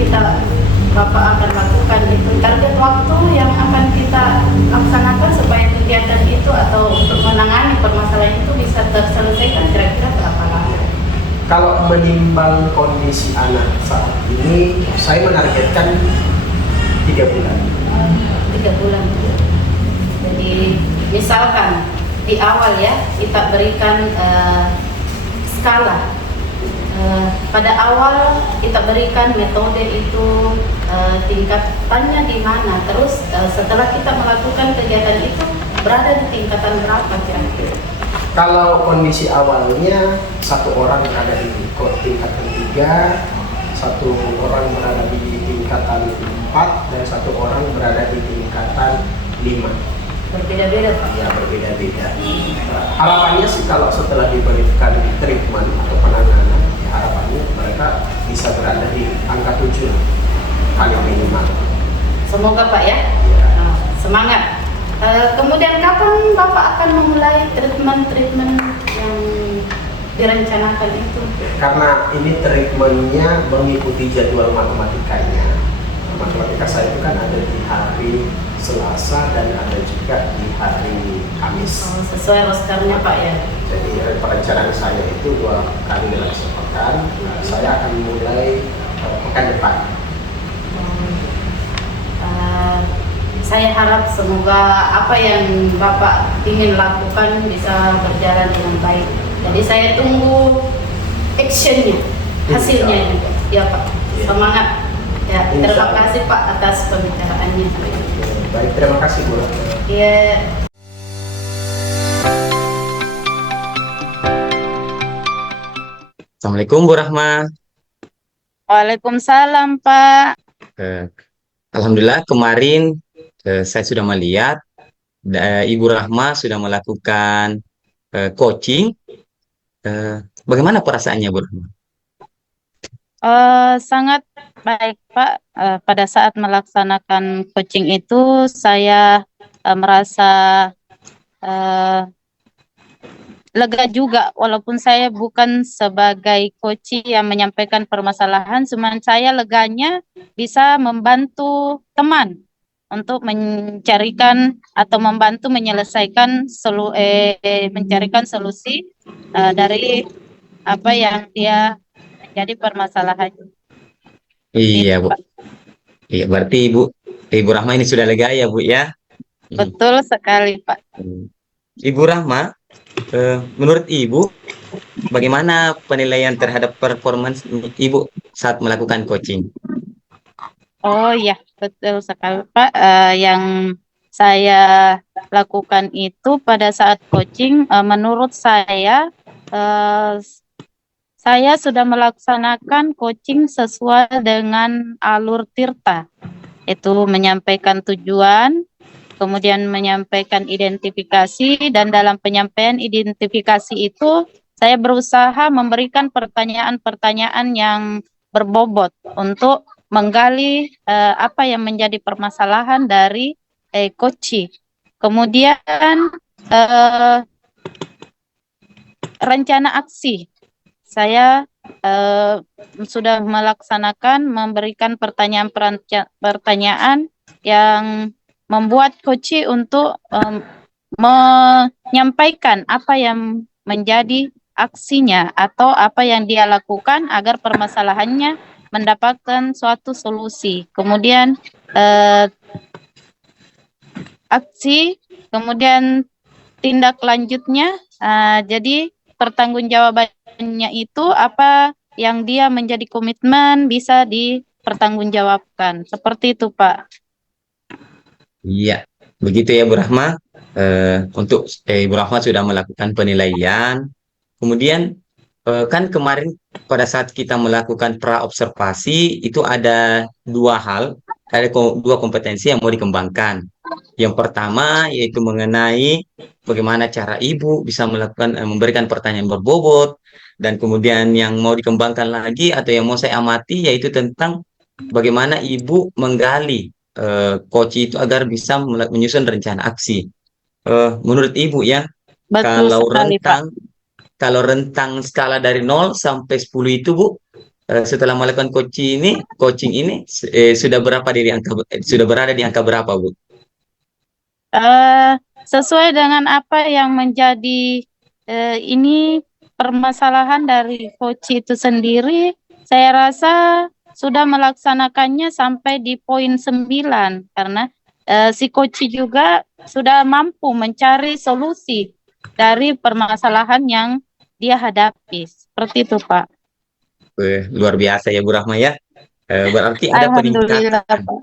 Bapak akan lakukan itu, target waktu yang akan kita laksanakan supaya kegiatan itu atau untuk menangani permasalahan itu bisa terselesaikan kira-kira berapa lama? Kalau menimbang kondisi anak saat ini, saya menargetkan 3 bulan. 3 bulan. Jadi misalkan di awal ya kita berikan skala. Pada awal kita berikan metode itu tingkatannya di mana, terus setelah kita melakukan kegiatan itu berada di tingkatan berapa kira-kira? Kalau kondisi awalnya 1 orang berada di tingkatan 3, 1 orang berada di tingkatan 4, dan 1 orang berada di tingkatan 5. Berbeda-beda Pak? Ya, berbeda-beda. Harapannya sih kalau setelah diberikan treatment atau penanganan, ya harapannya mereka bisa berada di angka 7 paling minimal. Semoga Pak ya. Ya. Semangat. Kemudian kapan Bapak akan memulai treatment yang direncanakan itu? Karena ini treatmentnya mengikuti jadwal matematikanya. Matematika saya itu kan ada di hari Selasa dan ada juga di hari Kamis. Sesuai rosternya Pak ya. Jadi perencanaan saya itu 2 kali dalam sepekan. Nah, saya akan mulai pekan depan. Saya harap semoga apa yang Bapak ingin lakukan bisa berjalan dengan baik. Jadi saya tunggu actionnya, hasilnya juga. Ya Pak, semangat. Ya, terima kasih Pak atas pembicaraannya. Baik, terima kasih Bu. Ya. Assalamualaikum Bu Rahma. Waalaikumsalam, Pak. Alhamdulillah kemarin saya sudah melihat Ibu Rahma sudah melakukan coaching. Bagaimana perasaannya Bu Rahma? Sangat baik, Pak. Pada saat melaksanakan coaching itu, saya merasa lega juga, walaupun saya bukan sebagai coach yang menyampaikan permasalahan, cuman saya leganya bisa membantu teman untuk mencarikan atau membantu menyelesaikan mencarikan solusi dari apa yang dia menjadi permasalahan. Iya Itu, Bu. Pak. Iya, berarti Ibu Rahma ini sudah lega ya Bu ya? Betul sekali, Pak. Ibu Rahma, menurut Ibu, bagaimana penilaian terhadap performance Ibu saat melakukan coaching? Oh iya, betul sekali, Pak. Yang saya lakukan itu pada saat coaching, menurut saya sudah melaksanakan coaching sesuai dengan alur Tirta. Itu menyampaikan tujuan, kemudian menyampaikan identifikasi, dan dalam penyampaian identifikasi itu saya berusaha memberikan pertanyaan-pertanyaan yang berbobot untuk menggali apa yang menjadi permasalahan dari coaching. Kemudian rencana aksi. Saya sudah melaksanakan memberikan pertanyaan yang membuat coach untuk menyampaikan apa yang menjadi aksinya atau apa yang dia lakukan agar permasalahannya mendapatkan suatu solusi. Kemudian aksi, kemudian tindak lanjutnya. Jadi pertanggungjawabannya itu apa yang dia menjadi komitmen bisa dipertanggungjawabkan. Seperti itu, Pak. Iya, begitu ya Bu Rahma. Untuk Ibu Rahma sudah melakukan penilaian. Kemudian kan kemarin pada saat kita melakukan pra-observasi itu ada 2 hal, ada 2 kompetensi yang mau dikembangkan. Yang pertama yaitu mengenai bagaimana cara Ibu bisa melakukan memberikan pertanyaan berbobot, dan kemudian yang mau dikembangkan lagi atau yang mau saya amati yaitu tentang bagaimana Ibu menggali coach itu agar bisa menyusun rencana aksi. Menurut Ibu ya, Betul kalau sekali, Pak. kalau rentang skala dari 0 sampai 10 itu Bu, setelah melakukan coaching ini sudah berapa sudah berada di angka berapa Bu? Sesuai dengan apa yang menjadi ini permasalahan dari coach itu sendiri, saya rasa sudah melaksanakannya sampai di poin 9 karena si coach juga sudah mampu mencari solusi dari permasalahan yang dia hadapi. Seperti itu, Pak. Luar biasa ya Bu Rahma ya. Berarti Alhamdulillah, Pak.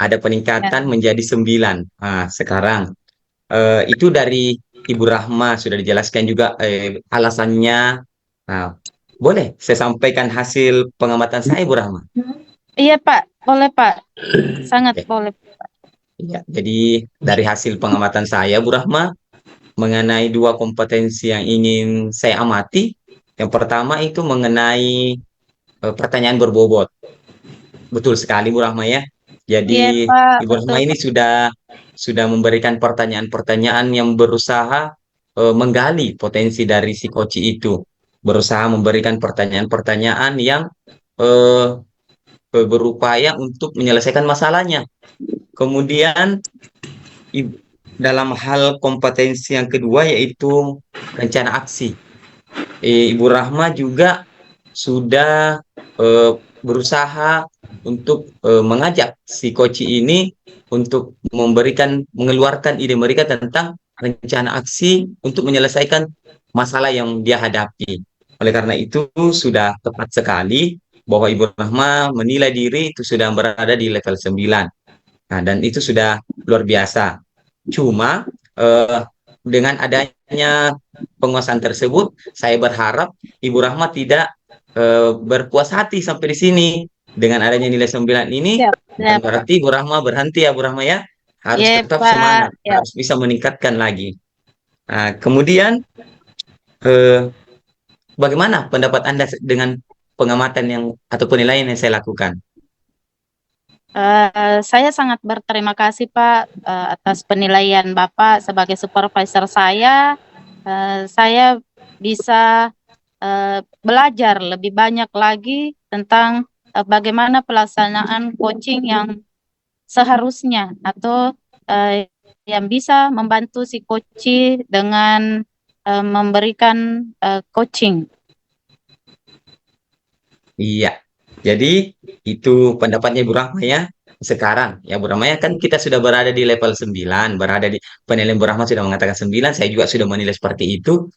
ada peningkatan menjadi 9. Nah, sekarang itu dari Ibu Rahma sudah dijelaskan juga alasannya. Nah, boleh saya sampaikan hasil pengamatan saya, Bu Rahma? Iya, Pak. Boleh, Pak. Sangat Oke. boleh. Ya, jadi dari hasil pengamatan saya, Bu Rahma, mengenai 2 kompetensi yang ingin saya amati. Yang pertama itu mengenai pertanyaan berbobot. Betul sekali, Bu Rahma ya. Iya, Jadi Pak. Ibu Rahma Betul, ini Pak. sudah memberikan pertanyaan-pertanyaan yang berusaha menggali potensi dari si koci itu, berusaha memberikan pertanyaan-pertanyaan yang eh, berupaya untuk menyelesaikan masalahnya. Kemudian dalam hal kompetensi yang kedua yaitu rencana aksi. Ibu Rahma juga sudah berusaha untuk mengajak si koci ini untuk mengeluarkan ide mereka tentang rencana aksi untuk menyelesaikan masalah yang dia hadapi. Oleh karena itu sudah tepat sekali bahwa Ibu Rahma menilai diri itu sudah berada di level 9. Nah, dan itu sudah luar biasa. Cuma dengan adanya penguasaan tersebut, saya berharap Ibu Rahma tidak berpuas hati sampai di sini. Dengan adanya nilai 9 ini, Siap, bukan siap, Pak. berarti Ibu Rahma berhenti ya Bu Rahma ya. Harus Iya, tetap Pak. semangat, Ya. harus bisa meningkatkan lagi. Nah, kemudian eh, bagaimana pendapat Anda dengan pengamatan atau penilaian yang saya lakukan? Saya sangat berterima kasih Pak atas penilaian Bapak sebagai supervisor saya. Saya bisa belajar lebih banyak lagi tentang bagaimana pelaksanaan coaching yang seharusnya atau yang bisa membantu si coach dengan memberikan coaching. Iya, jadi itu pendapatnya Bu Rahma ya. Sekarang ya Bu Rahma ya, kan kita sudah berada di level 9, berada di penilaian Bu Rahma sudah mengatakan 9, saya juga sudah menilai seperti itu.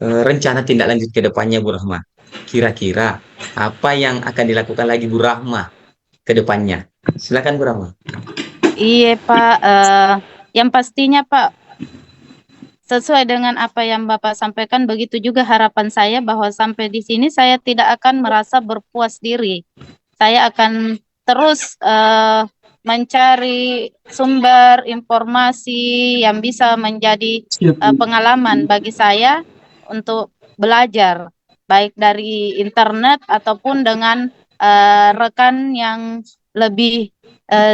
Rencana tindak lanjut ke depannya Bu Rahma. Kira-kira apa yang akan dilakukan lagi Bu Rahma ke depannya? Silakan Bu Rahma. Iya Pak, yang pastinya Pak, sesuai dengan apa yang Bapak sampaikan, begitu juga harapan saya bahwa sampai di sini saya tidak akan merasa berpuas diri. Saya akan terus mencari sumber informasi yang bisa menjadi pengalaman bagi saya untuk belajar, baik dari internet ataupun dengan rekan yang lebih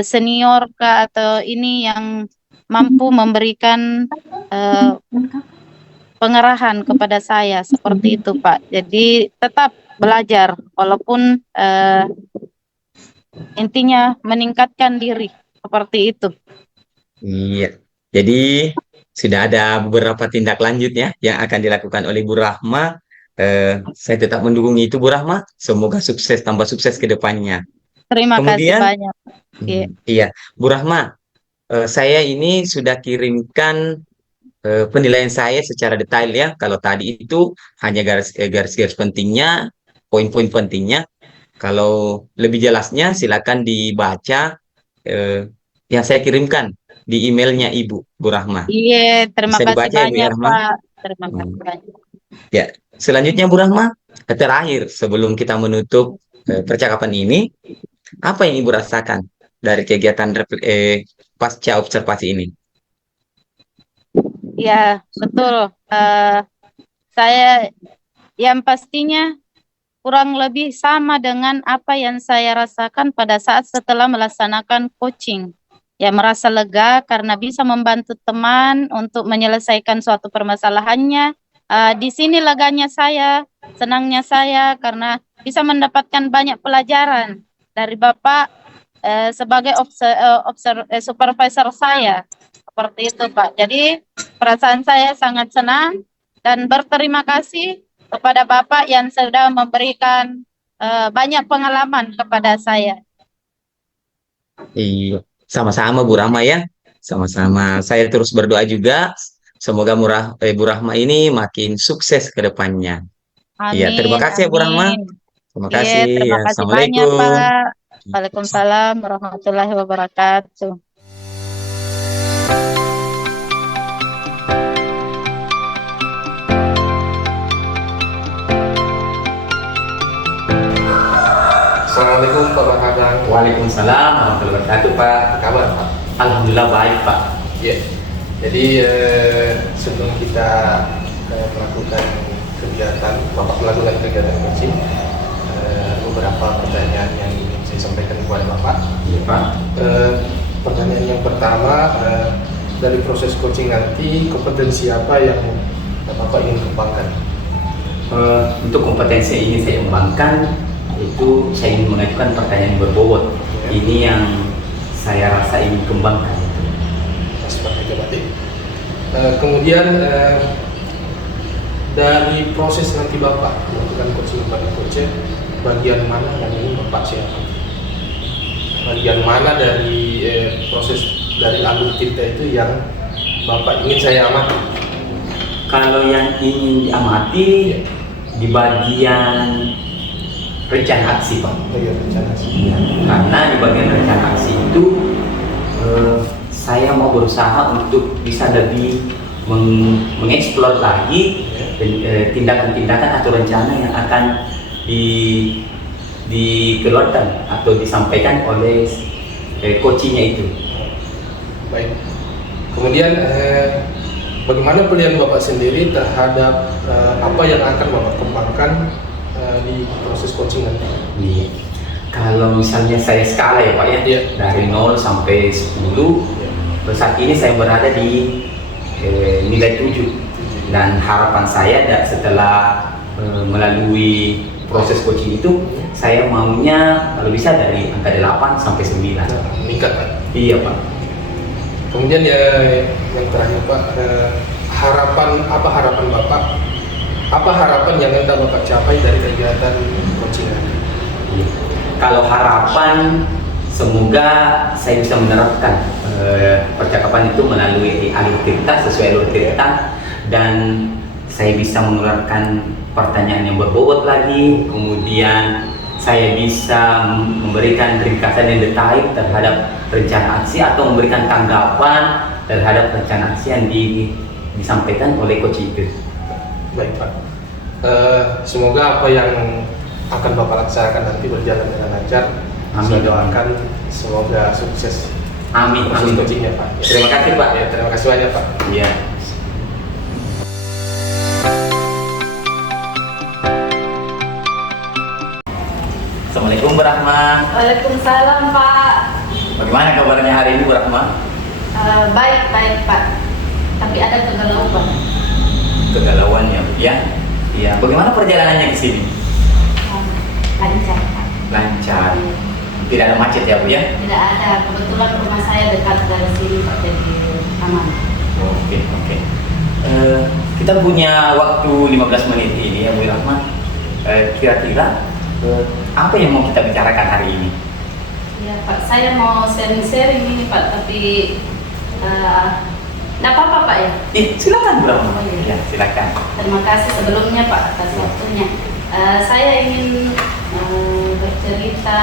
senior atau ini yang mampu memberikan pengarahan kepada saya seperti itu Pak. Jadi tetap belajar walaupun intinya meningkatkan diri seperti itu. Iya, jadi sudah ada beberapa tindak lanjut ya yang akan dilakukan oleh Bu Rahma. Saya tetap mendukung itu Bu Rahma. Semoga sukses, tambah sukses ke depannya. Terima kasih Kemudian, banyak. Iya. iya, Bu Rahma, saya ini sudah kirimkan penilaian saya secara detail ya. Kalau tadi itu hanya garis-garis pentingnya, poin-poin pentingnya. Kalau lebih jelasnya silakan dibaca yang saya kirimkan di emailnya Ibu Bu Rahma. Iya, terima Bisa kasih dibaca ya Bu banyak Rahma? Pak. Terima kasih banyak. Ya, selanjutnya Bu Rahma, terakhir sebelum kita menutup percakapan ini, apa yang Ibu rasakan dari kegiatan pasca observasi ini? Ya, betul. Saya yang pastinya kurang lebih sama dengan apa yang saya rasakan pada saat setelah melaksanakan coaching. Ya, merasa lega karena bisa membantu teman untuk menyelesaikan suatu permasalahannya Di sini leganya saya, senangnya saya karena bisa mendapatkan banyak pelajaran dari Bapak sebagai supervisor saya. Seperti itu, Pak. Jadi perasaan saya sangat senang dan berterima kasih kepada Bapak yang sudah memberikan banyak pengalaman kepada saya. Iya, sama-sama Bu Rahma ya. Sama-sama. Saya terus berdoa juga. Semoga Bu Rahma ini makin sukses ke depannya. Iya, terima Amin, kasih ya Bu Rahma. amin. Terima Iya, kasih. terima Ya, kasih banyak, Assalamualaikum. Pak. Waalaikumsalam warahmatullahi wabarakatuh. Assalamualaikum Pak Bakadang. Waalaikumsalam warahmatullahi wabarakatuh, Pak. Apa kabar Pak? Alhamdulillah baik, Pak. Ya. Jadi sebelum kita melakukan kegiatan, Bapak melakukan kegiatan coaching, beberapa pertanyaan yang ingin saya sampaikan kepada Bapak. Iya, Pak. Pertanyaan yang pertama, dari proses coaching nanti kompetensi apa yang Bapak ingin kembangkan? Untuk kompetensi yang ingin saya kembangkan, itu saya ingin mengajukan pertanyaan yang berbobot. Ya. Ini yang saya rasa ingin kembangkan. Seperti itu berarti. Kemudian dari proses nanti Bapak melakukan coaching kepada coach, bagian mana yang ingin Bapak siapkan? Bagian mana dari proses dari alur kita itu yang Bapak ingin saya amati? Kalau yang ingin diamati di bagian rencana aksi, Pak. Bagian rencana sih. Iya, karena di bagian rencana aksi itu saya mau berusaha untuk bisa lebih mengeksplor lagi tindakan-tindakan atau rencana yang akan dikeluarkan atau disampaikan oleh coachingnya itu. Baik. Kemudian bagaimana pilihan Bapak sendiri terhadap apa yang akan Bapak kembangkan di proses coaching nanti? Iya. Kalau misalnya saya skala ya Pak ya, Iya. dari 0 sampai 10, saat ini saya berada di nilai 7. Dan harapan saya setelah melalui proses coaching itu, saya maunya kalau bisa dari angka 8 sampai 9. Meningkat Pak. Iya Pak. Kemudian ya yang terakhir Pak, apa harapan Bapak? Apa harapan yang hendak Bapak capai dari kegiatan coaching nanti? Iya. Kalau harapan, semoga saya bisa menerapkan percakapan itu melalui alur cerita, sesuai alur cerita, dan saya bisa mengeluarkan pertanyaan yang berbobot lagi. Kemudian saya bisa memberikan ringkasan yang detail terhadap rencana aksi atau memberikan tanggapan terhadap rencana aksi yang disampaikan oleh coach itu. Baik Pak. Semoga apa yang akan Bapak laksanakan nanti berjalan dengan lancar. Amin. Saya doakan semoga sukses Amin. proses Amin. coachingnya Pak. Terima kasih Pak. Ya, terima kasih banyak Pak. Iya. Assalamualaikum Bu Rahma. Waalaikumsalam, Pak. Bagaimana kabarnya hari ini Bu Rahma? Baik, Pak. Tapi ada kegalauan. Kegalauan ya Bu ya. Iya. Bagaimana perjalanannya ke sini? Lancar, Pak. Lancar. Tidak ada macet ya Bu ya? Tidak ada. Kebetulan rumah saya dekat dari sini, Pak, jadi aman. Oke, oke. Kita punya waktu 15 menit ini ya Bu Rahma. Kira-kira apa yang mau kita bicarakan hari ini? Ya, Pak. Saya mau sharing-sharing ini, Pak. Tapi nggak apa-apa, Pak ya. Silakan Bu Rahma. Oh, iya. Ya, silakan. Terima kasih sebelumnya, Pak, atas waktunya. Saya ingin bercerita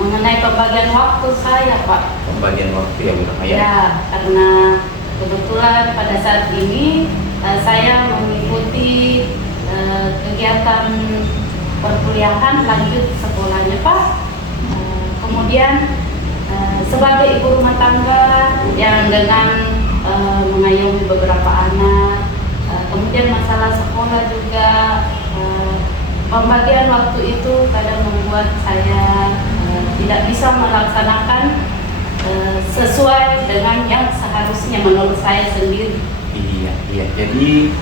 mengenai pembagian waktu saya, Pak. Pembagian waktu ya Bu Rahma ya. Ya, karena kebetulan pada saat ini saya mengikuti kegiatan perkuliahan lanjut sekolahnya, Pak. Kemudian sebagai ibu rumah tangga yang dengan mengayomi beberapa anak, kemudian masalah sekolah juga, pembagian waktu itu kadang membuat saya tidak bisa melaksanakan sesuai dengan yang seharusnya menurut saya sendiri. Iya, iya. Jadi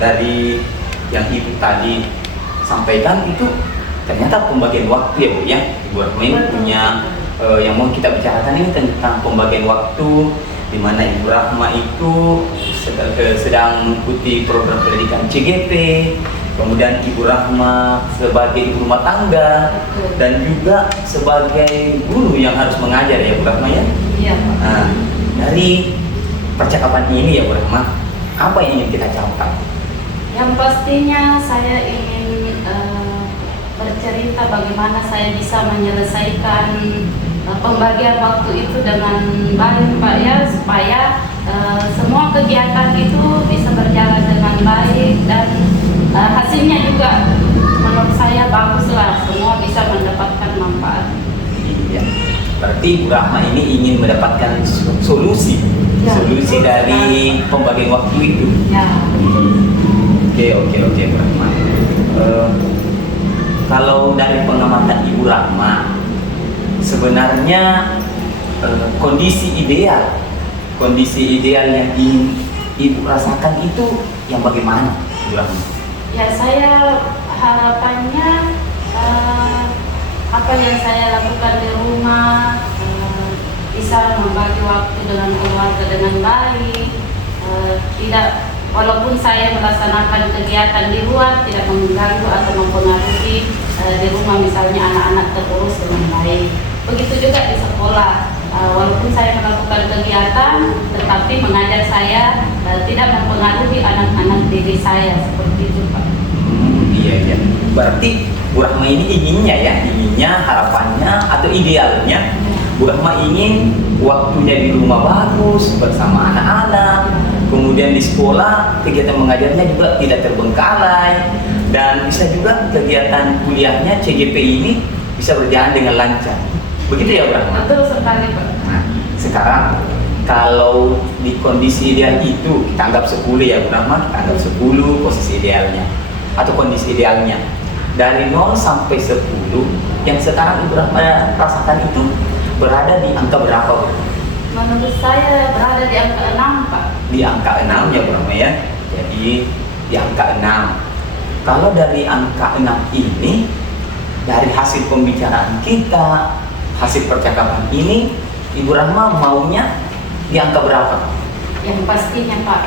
dari yang Ibu tadi sampaikan itu ternyata pembagian waktu ya Bu ya. Ibu Rahma ini punya yang mau kita bicarakan ini tentang pembagian waktu, di mana Ibu Rahma itu sedang mengikuti program pendidikan CGP, kemudian Ibu Rahma sebagai ibu rumah tangga dan juga sebagai guru yang harus mengajar ya Bu Rahma ya. Iya Pak. Nah, dari percakapan ini ya Bu Rahma, apa yang ingin kita capai? Yang pastinya saya ingin bercerita bagaimana saya bisa menyelesaikan pembagian waktu itu dengan baik Pak ya, supaya semua kegiatan itu bisa berjalan dengan baik dan hasilnya juga menurut saya bagus lah, semua bisa mendapatkan manfaat. Iya. Berarti Bu Rahma ini ingin mendapatkan solusi, Ya, solusi betul dari sekali. pembagian waktu itu. Ya. Oke Bu Rahma. Kalau dari pengamatan Ibu Rahma, sebenarnya kondisi ideal yang ingin Ibu rasakan itu yang bagaimana, Ibu Rahma? Ya, saya harapannya apa yang saya lakukan di rumah bisa membagi waktu dengan keluarga dengan baik, tidak, walaupun saya melaksanakan kegiatan di luar tidak mengganggu atau mempengaruhi di rumah, misalnya anak-anak terurus dengan baik. Begitu juga di sekolah, walaupun saya melakukan kegiatan tetapi mengajar saya tidak mempengaruhi anak-anak didik saya, seperti itu Pak. Iya. Berarti Bu Rahma ini inginnya harapannya atau idealnya Bu Rahma ingin waktunya di rumah bagus bersama anak-anak, kemudian di sekolah kegiatan mengajarnya juga tidak terbengkalai, dan bisa juga kegiatan kuliahnya CGP ini bisa berjalan dengan lancar. Begitu ya Bu Rahma? Betul sekali Pak. Nah, sekarang kalau di kondisi ideal itu kita anggap 10 ya Bu Rahma, kita anggap 10 posisi idealnya atau kondisi idealnya. Dari 0 sampai 10 yang sekarang Ibu Rahma rasakan itu berada di angka berapa Bu? Menurut saya berada di angka 6 Pak. Di angka 6 ya Bu Rahma ya. Jadi di angka 6. Kalau dari angka 6 ini, dari hasil pembicaraan kita, hasil percakapan ini, Ibu Rahma maunya di angka berapa? Yang pastinya Pak,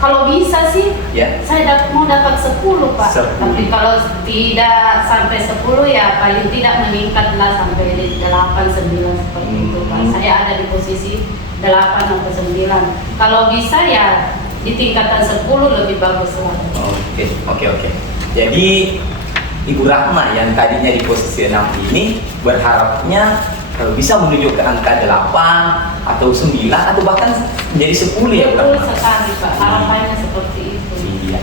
kalau bisa sih Ya. saya mau dapat 10 Pak. 10. Tapi kalau tidak sampai 10 ya paling tidak meningkatlah sampai 8, 9 seperti itu Pak. Saya ada di posisi 8 atau 9. Kalau bisa ya di tingkatan 10 lebih bagus lah. Oke. Jadi Ibu Rahma yang tadinya di posisi 6 ini berharapnya bisa menuju ke angka 8 atau 9 atau bahkan menjadi 10 ya Bu Betul Rahma? sekali Pak, harapannya seperti itu. Iya.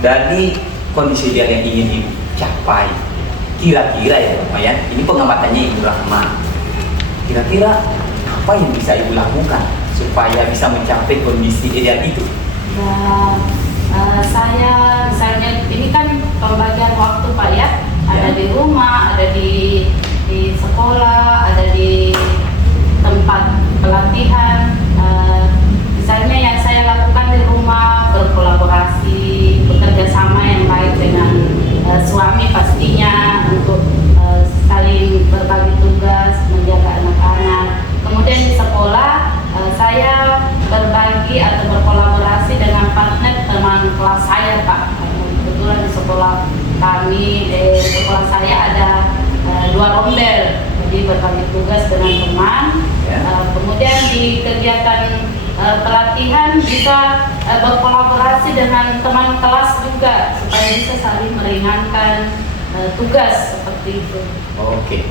Dari kondisi ideal yang ingin dicapai, kira-kira ya Bu Rahma ya, ini pengamatannya Ibu Rahma, kira-kira apa yang bisa Ibu lakukan supaya bisa mencapai kondisi ideal itu? Ya, saya misalnya ini kan pembagian waktu Pak ya, ada di rumah, ada di sekolah, ada di tempat pelatihan. Misalnya yang saya lakukan di rumah, berkolaborasi, bekerja sama yang baik dengan suami pastinya untuk saling berbagi tugas, menjaga anak-anak. Kemudian di sekolah saya berbagi atau berkolaborasi dengan partner teman kelas saya Pak. Kebetulan di sekolah kami, sekolah saya ada 2 rombel, jadi berbagi tugas dengan teman. Kemudian di kegiatan pelatihan bisa berkolaborasi dengan teman kelas juga supaya bisa saling meringankan tugas seperti itu. Oke.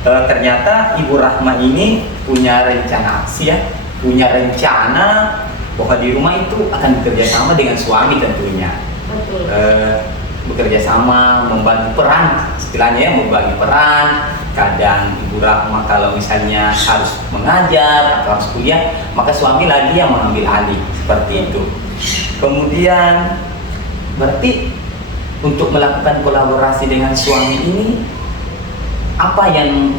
Ternyata Ibu Rahma ini punya rencana aksi ya, punya rencana bahwa di rumah itu akan bekerja sama dengan suami tentunya. Betul. Bekerja sama, membagi peran, istilahnya ya, membagi peran. Kadang Ibu Rahma kalau misalnya harus mengajar atau harus kuliah, maka suami lagi yang mengambil alih, seperti itu. Kemudian berarti untuk melakukan kolaborasi dengan suami ini, apa yang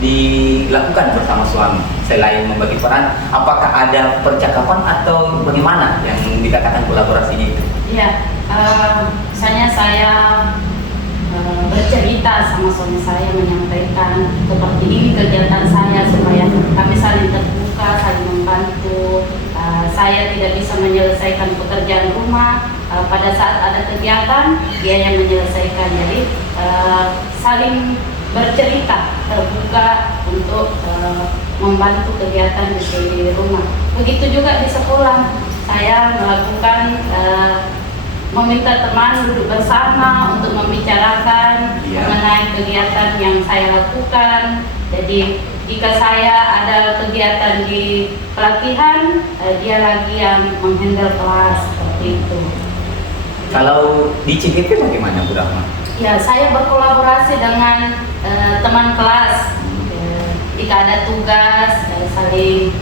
dilakukan bersama suami selain membagi peran? Apakah ada percakapan atau bagaimana yang dikatakan kolaborasinya itu? Iya, misalnya saya bercerita sama suami saya, menyampaikan seperti ini kegiatan saya supaya kami saling terbuka, saling membantu. Saya tidak bisa menyelesaikan pekerjaan rumah, pada saat ada kegiatan dia yang menyelesaikan. Jadi saling bercerita, terbuka untuk membantu kegiatan di rumah. Begitu juga di sekolah, saya melakukan meminta teman duduk bersama untuk membicarakan mengenai kegiatan yang saya lakukan. Jadi jika saya ada kegiatan di pelatihan, dia lagi yang menghandle kelas, seperti itu. Kalau di CGP bagaimana Bu Rahma? Ya, saya berkolaborasi dengan teman kelas. Jika ada tugas, saling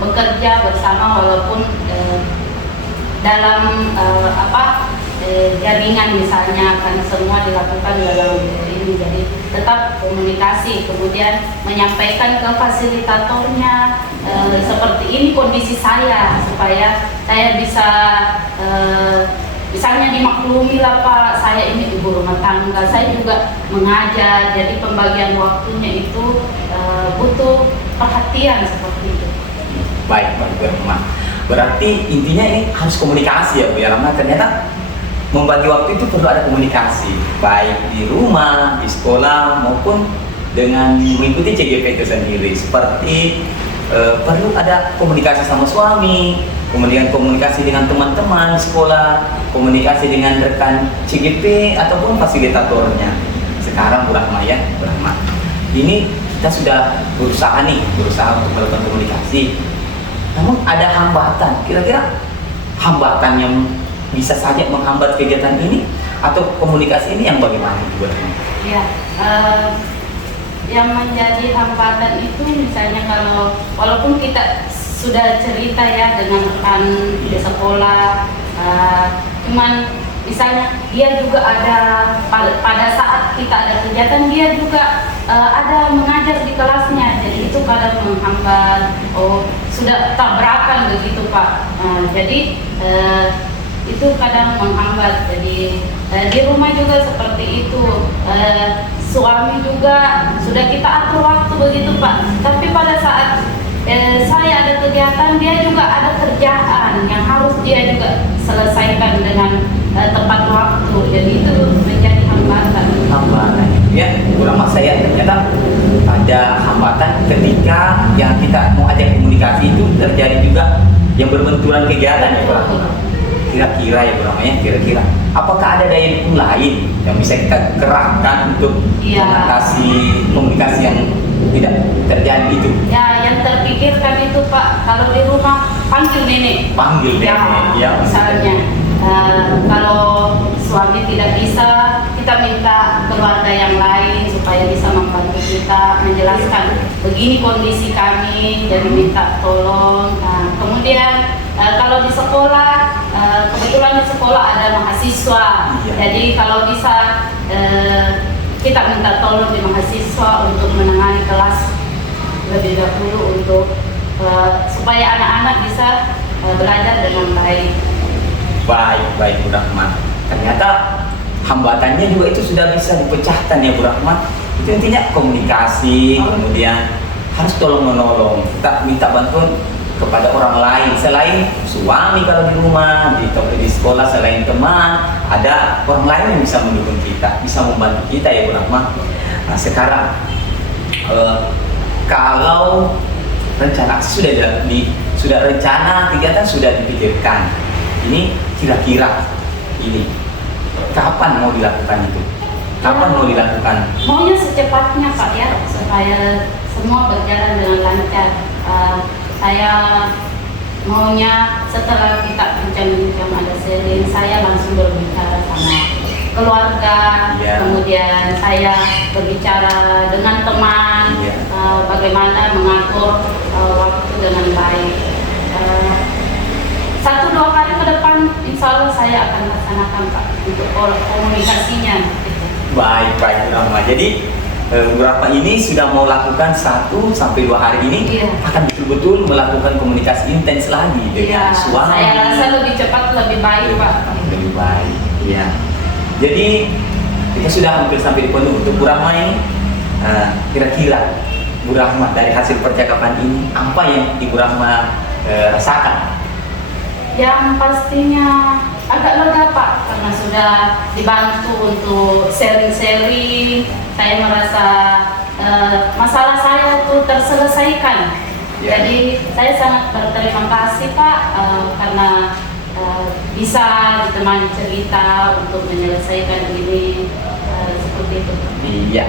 bekerja bersama walaupun dalam jaringan misalnya, karena semua dilakukan dalam ini, jadi tetap komunikasi, kemudian menyampaikan ke fasilitatornya seperti ini kondisi saya, supaya saya bisa misalnya dimaklumi lah Pak, saya ini ibu rumah tangga, saya juga mengajar, jadi pembagian waktunya itu butuh perhatian seperti itu. Baik, Bu Rahma. Berarti intinya ini harus komunikasi ya Bu ya, karena ternyata membagi waktu itu perlu ada komunikasi, baik di rumah, di sekolah, maupun dengan mengikuti CGP itu sendiri. Seperti perlu ada komunikasi sama suami, kemudian komunikasi dengan teman-teman di sekolah, komunikasi dengan rekan CGP ataupun fasilitatornya. Sekarang Bu Rahma ya, Bu Rahma, ini kita sudah berusaha untuk melakukan komunikasi. Namun ada hambatan, kira-kira hambatan yang bisa saja menghambat kegiatan ini atau komunikasi ini yang bagaimana Bu Rahma? Ya, yang menjadi hambatan itu misalnya kalau walaupun kita sudah cerita ya dengan rekan di sekolah, cuman misalnya dia juga ada pada saat kita ada kegiatan dia juga ada mengajar di kelasnya, jadi itu kadang menghambat. Sudah tabrakan begitu Pak. Jadi itu kadang menghambat. Jadi di rumah juga seperti itu. Suami juga sudah kita atur waktu begitu Pak. Tapi pada saat saya ada kegiatan, dia juga ada kerjaan yang harus dia juga selesaikan dengan tepat waktu. Jadi itu menjadi hambatan. Hambatan ya, Bu Rahma, saya ternyata ada hambatan ketika yang kita mau ajak komunikasi itu terjadi juga yang berbenturan kegiatan ya Bu Rahma. Kira-kira ya Bu Rahma ya, kira-kira apakah ada daya dukung lain yang bisa kita kerahkan untuk mengatasi komunikasi yang tidak terjadi itu? Ya, yang terpikirkan itu Pak, kalau di rumah panggil nenek. Panggil nenek, ya. Misalnya, kalau suami tidak bisa, kita minta keluarga yang lain supaya bisa membantu kita menjelaskan begini kondisi kami, jadi minta tolong. Nah, kemudian kalau di sekolah, kebetulan di sekolah ada mahasiswa, jadi kalau bisa kita minta tolong di mahasiswa untuk menangani kelas lebih dahulu untuk supaya anak-anak bisa belajar dengan baik. Baik Bu Rahma. Ternyata hambatannya juga itu sudah bisa dipecahkan ya Bu Rahma. Itu intinya komunikasi, kemudian harus tolong menolong. Kita minta bantuan kepada orang lain selain suami kalau di rumah, di sekolah, selain teman, ada orang lain yang bisa mendukung kita, bisa membantu kita ya Bu Rahma. Nah sekarang kalau rencana sudah rencana kegiatan sudah dipikirkan, ini kira-kira ini kapan mau dilakukan itu? Kapan mau dilakukan? Maunya secepatnya Pak ya, supaya semua berjalan dengan lancar. Saya maunya setelah kita bincang-bincang ada sharing, saya langsung berbicara sama keluarga, kemudian saya berbicara dengan teman, bagaimana mengatur waktu dengan baik. 1-2 kali ke depan, insya Allah saya akan laksanakan Pak untuk komunikasinya. Baik Bu Rahma. Jadi beberapa ini sudah mau lakukan 1 sampai 2 hari ini Iya. akan betul-betul melakukan komunikasi intens lagi dengan suami. Saya rasa lebih cepat lebih baik Pak. Lebih baik, ya. Jadi kita sudah hampir sampai di penuh untuk Bu Rahma ini. Kira-kira Bu Rahma dari hasil percakapan ini apa yang Ibu Rahma rasakan? Yang pastinya agak lega Pak karena sudah dibantu untuk sharing-sharing. Saya merasa masalah saya itu terselesaikan. Ya. Jadi saya sangat berterima kasih Pak karena bisa ditemani cerita untuk menyelesaikan ini seperti itu. Iya.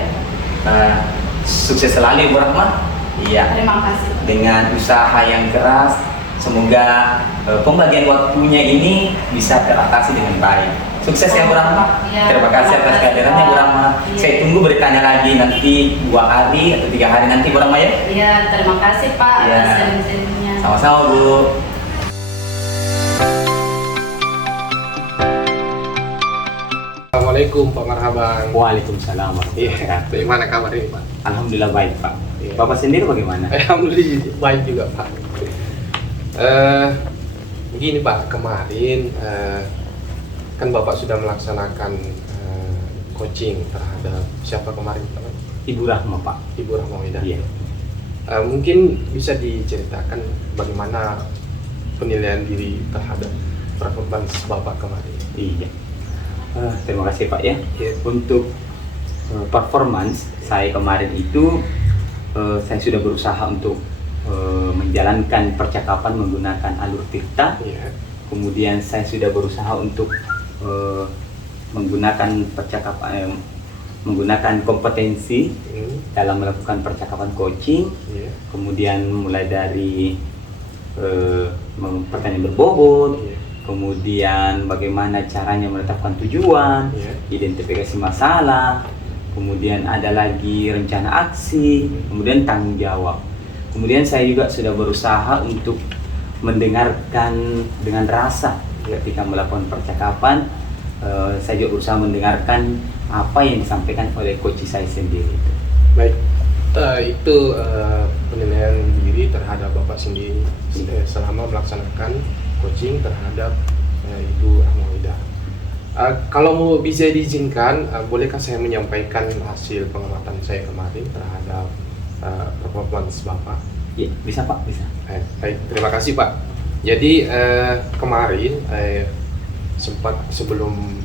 Sukses selalu Ibu Rahma. Iya. Terima kasih. Dengan usaha yang keras, semoga pembagian waktunya ini bisa teratasi dengan baik. Sukses ya Bu Rahma. Iya, Terima kasih atas terima kasih, kehadirannya Bu Pak. Rahma. Iya. Saya tunggu bertanya lagi nanti 2 hari atau 3 hari nanti Bu Rahma ya. Iya, terima kasih Pak Iya. atas sharing-sharingnya. Sama-sama Bu. Assalamualaikum Pak Marhaban. Waalaikumsalam warahmatullahi Iya, wabarakatuh. bagaimana kabar ini Pak? Alhamdulillah baik Pak. Iya. Bapak sendiri bagaimana? Alhamdulillah baik juga Pak. Begini Pak, kemarin kan Bapak sudah melaksanakan coaching terhadap siapa kemarin Pak? Ibu Rahma Pak. Ibu Rahmawida. Iya. Mungkin bisa diceritakan bagaimana penilaian diri terhadap performance Bapak kemarin. Iya. Terima kasih Pak ya. Iya. Untuk performance saya kemarin itu saya sudah berusaha untuk menjalankan percakapan menggunakan alur tirta. Iya. Kemudian saya sudah berusaha untuk menggunakan percakapan menggunakan kompetensi dalam melakukan percakapan coaching. Iya. Kemudian mulai dari pertanyaan berbobot, Iya. kemudian bagaimana caranya menetapkan tujuan, Iya. identifikasi masalah, kemudian ada lagi rencana aksi, kemudian tanggung jawab. Kemudian saya juga sudah berusaha untuk mendengarkan dengan rasa ketika melakukan percakapan. Saya juga berusaha mendengarkan apa yang disampaikan oleh coach saya sendiri. Baik, itu penilaian diri terhadap Bapak sendiri selama melaksanakan coaching terhadap Ibu Rahmawida. Kalau bisa diizinkan, bolehkah saya menyampaikan hasil pengamatan saya kemarin terhadap performance Bapak? Ya, bisa Pak, bisa. Baik, terima kasih Pak. Jadi kemarin sempat sebelum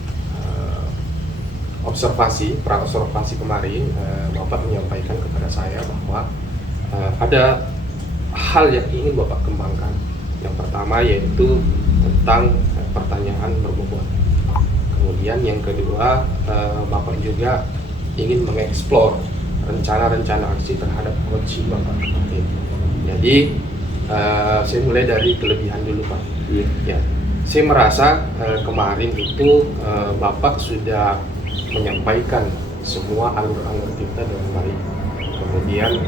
pra-observasi kemarin, Bapak menyampaikan kepada saya bahwa ada hal yang ingin Bapak kembangkan. Yang pertama yaitu tentang pertanyaan berbobot. Kemudian yang kedua, Bapak juga ingin mengeksplor rencana-rencana aksi terhadap coaching Bapak kemarin. Jadi saya mulai dari kelebihan dulu Pak. Ya, saya merasa kemarin itu Bapak sudah menyampaikan semua alur-alur kita dengan baik. Kemudian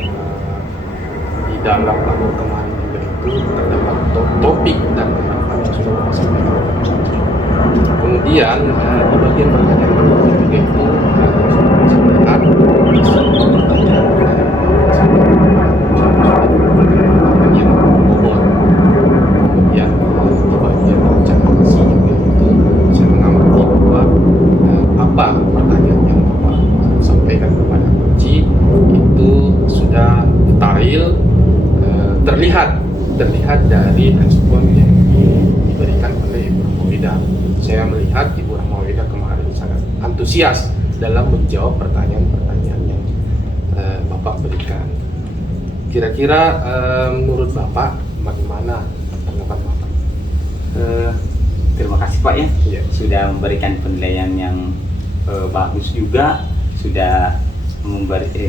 di dalam alur kemarin juga itu terdapat topik dan pendapat yang sudah Bapak sampaikan. Kemudian di bagian pertanyaan berikutnya juga itu sudah semua pertanyaan yang bobot. Kemudian di bagian rencana aksi juga itu saya mengamati bahwa apa pertanyaan yang Bapak sampaikan kepada kunci itu sudah detail, terlihat dari respon yang diberikan oleh Ibu Rahmawida. Saya melihat Ibu Rahmawida kemarin sangat antusias dalam menjawab pertanyaan-pertanyaan yang Bapak berikan. Kira-kira menurut Bapak bagaimana tanggapan Bapak? Terima kasih Pak ya, Iya. sudah memberikan penilaian yang bagus juga, sudah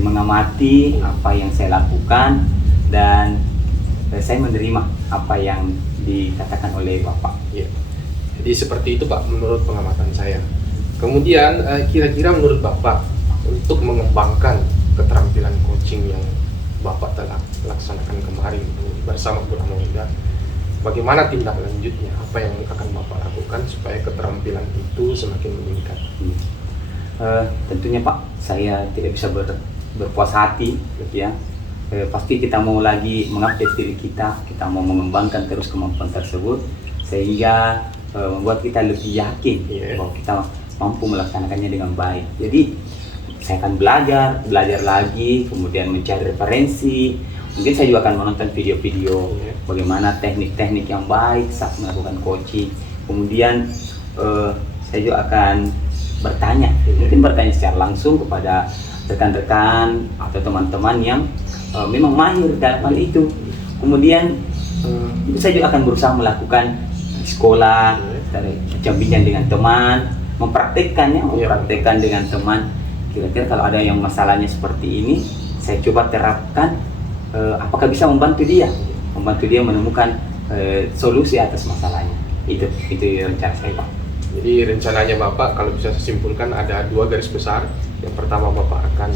mengamati apa yang saya lakukan, dan saya menerima apa yang dikatakan oleh Bapak. Ya. Jadi seperti itu Pak menurut pengamatan saya. Kemudian kira-kira menurut Bapak untuk mengembangkan keterampilan coaching yang Bapak telah laksanakan kemarin bersama Bu Rahmawida, bagaimana tindak lanjutnya? Apa yang akan Bapak lakukan supaya keterampilan itu semakin meningkat? Tentunya Pak, saya tidak bisa berpuas hati gitu ya. Pasti kita mau lagi mengupdate diri kita mau mengembangkan terus kemampuan tersebut sehingga membuat kita lebih yakin bahwa kita mampu melaksanakannya dengan baik. Jadi saya akan belajar lagi, kemudian mencari referensi. Mungkin saya juga akan menonton video-video bagaimana teknik-teknik yang baik saat melakukan coaching. Kemudian saya juga akan mungkin bertanya secara langsung kepada rekan-rekan atau teman-teman yang memang mahir dalam hal itu. Kemudian saya juga akan berusaha melakukan di sekolah, bincang dengan teman, mempraktekkan dengan teman. Kira-kira kalau ada yang masalahnya seperti ini, saya coba terapkan, apakah bisa membantu dia menemukan solusi atas masalahnya. Itu rencana saya, Pak. Jadi rencananya Bapak, kalau bisa saya simpulkan, ada 2 garis besar. Yang pertama, Bapak akan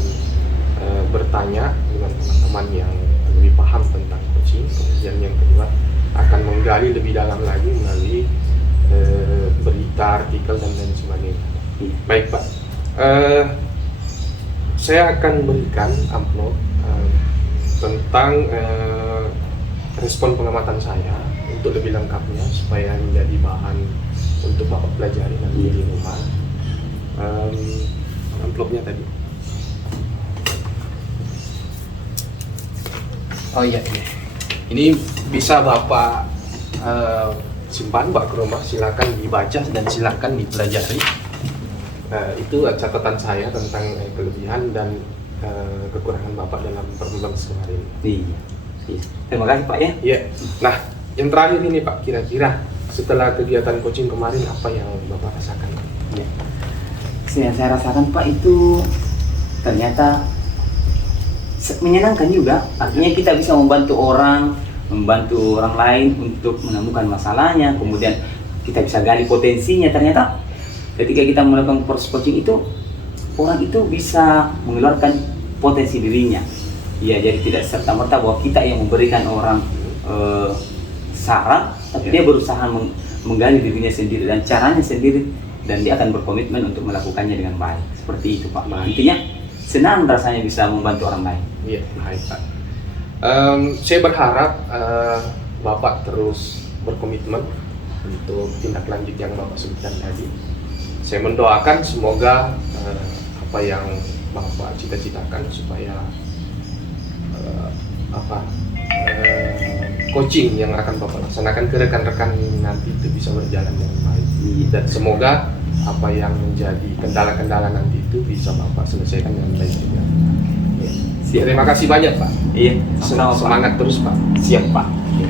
bertanya dengan teman-teman yang lebih paham tentang coaching. Kemudian yang kedua, akan menggali lebih dalam lagi melalui berita, artikel, dan lain sebagainya. Baik, Pak. Saya akan berikan amplop tentang respon pengamatan saya untuk lebih lengkapnya supaya menjadi bahan untuk Bapak pelajari nanti di rumah. Amplopnya tadi. Oh iya, ini bisa Bapak simpan Pak ke rumah. Silakan dibaca dan silakan dipelajari. Itu catatan saya tentang kelebihan dan kekurangan Bapak dalam performance kemarin. Iya. Terima kasih Pak ya. Iya. Nah, yang terakhir ini Pak, kira-kira setelah kegiatan coaching kemarin apa yang Bapak rasakan? Ya. Yang saya rasakan Pak itu ternyata menyenangkan juga. Artinya kita bisa membantu orang lain untuk menemukan masalahnya, kemudian kita bisa gali potensinya. Ternyata ketika kita melakukan proses coaching itu, orang itu bisa mengeluarkan potensi dirinya. Ya, jadi tidak serta-merta bahwa kita yang memberikan orang saran, tapi dia berusaha menggali dirinya sendiri dan caranya sendiri, dan dia akan berkomitmen untuk melakukannya dengan baik. Seperti itu Pak. Intinya senang rasanya bisa membantu orang lain. Iya, baik Pak. Saya berharap Bapak terus berkomitmen untuk tindak lanjut yang Bapak sebutkan tadi. Saya mendoakan semoga apa yang Bapak cita-citakan supaya coaching yang akan Bapak laksanakan ke rekan-rekan ini nanti itu bisa berjalan dengan baik. Dan semoga apa yang menjadi kendala-kendala nanti itu bisa Bapak selesaikan dengan baik juga. Ya. Terima kasih banyak Pak. Iya, semangat terus Pak. Siap Pak. Ya.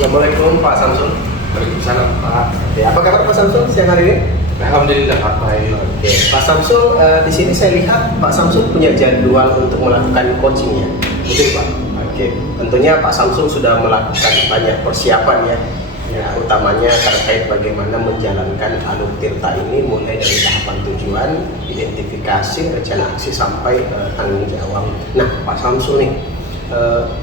Assalamualaikum Pak Samsul. Waalaikumsalam Pak. Ya, apa kabar Pak Samsul siang hari ini? Alhamdulillah Pak. Baik. Oke. Pak Samsul, di sini saya lihat Pak Samsul punya jadwal untuk melakukan coaching ya. Betul Pak. Oke. Tentunya Pak Samsul sudah melakukan banyak persiapan ya. Ya, utamanya terkait bagaimana menjalankan Alur Tirta ini mulai dari tahapan tujuan, identifikasi, rencana aksi sampai tanggung jawab. Nah, Pak Samsul nih,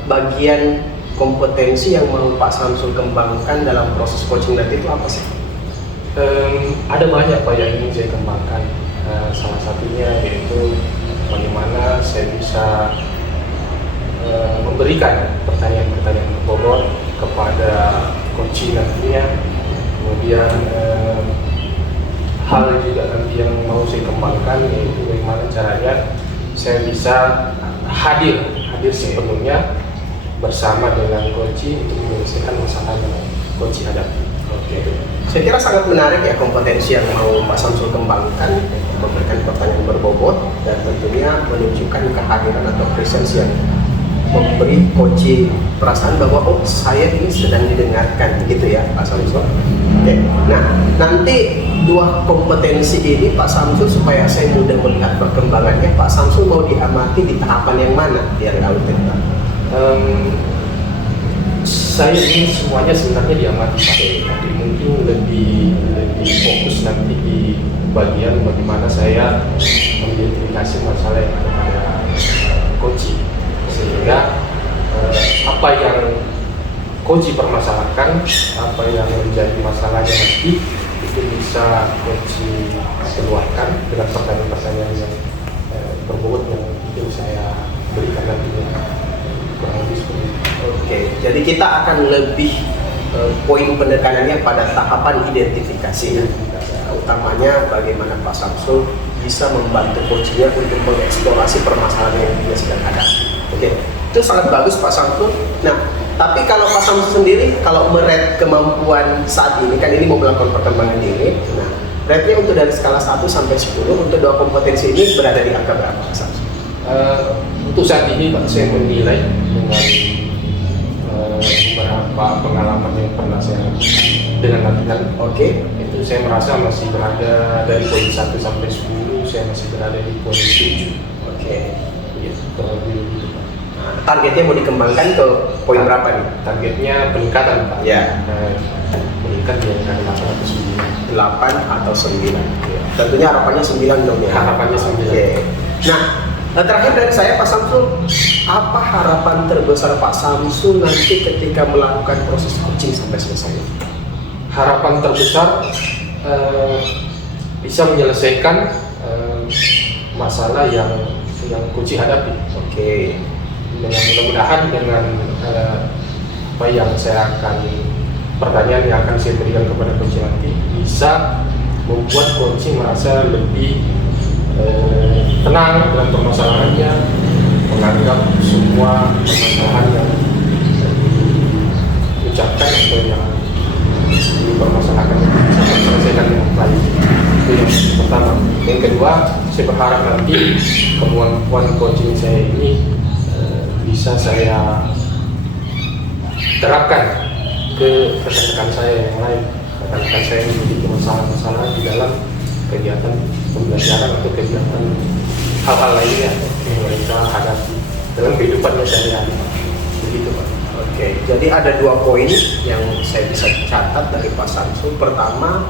bagian kompetensi yang mau Pak Samsul kembangkan dalam proses coaching nanti itu apa sih? Ada banyak Pak yang ingin saya kembangkan. Salah satunya yaitu bagaimana saya bisa memberikan pertanyaan-pertanyaan berbobot kepada coaching nantinya. Kemudian hal juga nanti yang mau saya kembangkan yaitu bagaimana caranya saya bisa hadir sepenuhnya bersama dengan coaching untuk menyelesaikan masalah yang coaching hadapi. Oke. Saya kira sangat menarik ya kompetensi yang mau Pak Samsul kembangkan, memberikan pertanyaan berbobot dan tentunya menunjukkan kehadiran atau presence yang memberi coaching perasaan bahwa oh saya ini sedang didengarkan gitu ya Pak Samsul. Oke. Nah, nanti dua kompetensi ini Pak Samsul supaya saya mudah melihat perkembangannya, Pak Samsul mau diamati di tahapan yang mana dari Alur Tirta? Saya ingin semuanya sebenarnya diamati Pak, tapi mungkin lebih fokus nanti di bagian bagaimana saya mengidentifikasi masalah yang ada pada coaching, sehingga apa yang coach permasalahkan apa yang menjadi masalahnya nanti itu bisa coach keluarkan dengan pertanyaan-pertanyaan yang berbobot yang itu saya berikan nantinya, kurang lebih seperti itu. Oke, jadi kita akan lebih poin penekanannya pada tahapan identifikasi ya. Utamanya bagaimana Pak Samsul bisa membantu coachnya untuk mengeksplorasi permasalahan yang dia sedang hadapi. Oke, itu sangat bagus Pak Samsul. Nah, tapi kalau Pak Samsul sendiri, kalau merate kemampuan saat ini, kan ini mau melakukan perkembangan diri. Nah, rate-nya untuk dari skala 1 sampai 10 untuk dua kompetensi ini berada di angka berapa Pak Samsul? Untuk saat ini Pak, saya menilai dengan beberapa pengalaman yang pernah saya dengan latihan. Oke, Itu saya merasa masih berada dari poin 1 sampai 10, saya masih berada di poin 7. oke. Ya, kurang lebih begitu Pak. Nah, targetnya mau dikembangkan ke poin berapa nih? Targetnya peningkatan Pak. Ya. Meningkat di angka 8 atau 9. 8 atau 9. Tentunya harapannya 9 dong ya. Harapannya 9. Oke. Nah, terakhir dari saya Pak Samsul, apa harapan terbesar Pak Samsul nanti ketika melakukan proses coaching sampai selesai? Harapan terbesar bisa menyelesaikan masalah yang coach hadapi. Oke. Dengan mudah-mudahan dengan apa yang saya akan pertanyaan yang akan saya berikan kepada coach nanti bisa membuat coach merasa lebih tenang dalam permasalahannya, menganggap semua permasalahan yang diucapkan atau yang dipermasalahkan bisa terselesaikan dengan baik. Itu yang pertama. Yang kedua, saya berharap nanti kemampuan coaching saya ini bisa saya terapkan ke rekan-rekan saya yang lain. Rekan-rekan saya yang memiliki masalah-masalah di dalam kegiatan pembelajaran atau kegiatan hal-hal lainnya yang mereka hadapi dalam kehidupannya sehari-hari. Begitu Pak. Oke, jadi ada 2 poin yang saya bisa catat dari Pak Samsul. Pertama,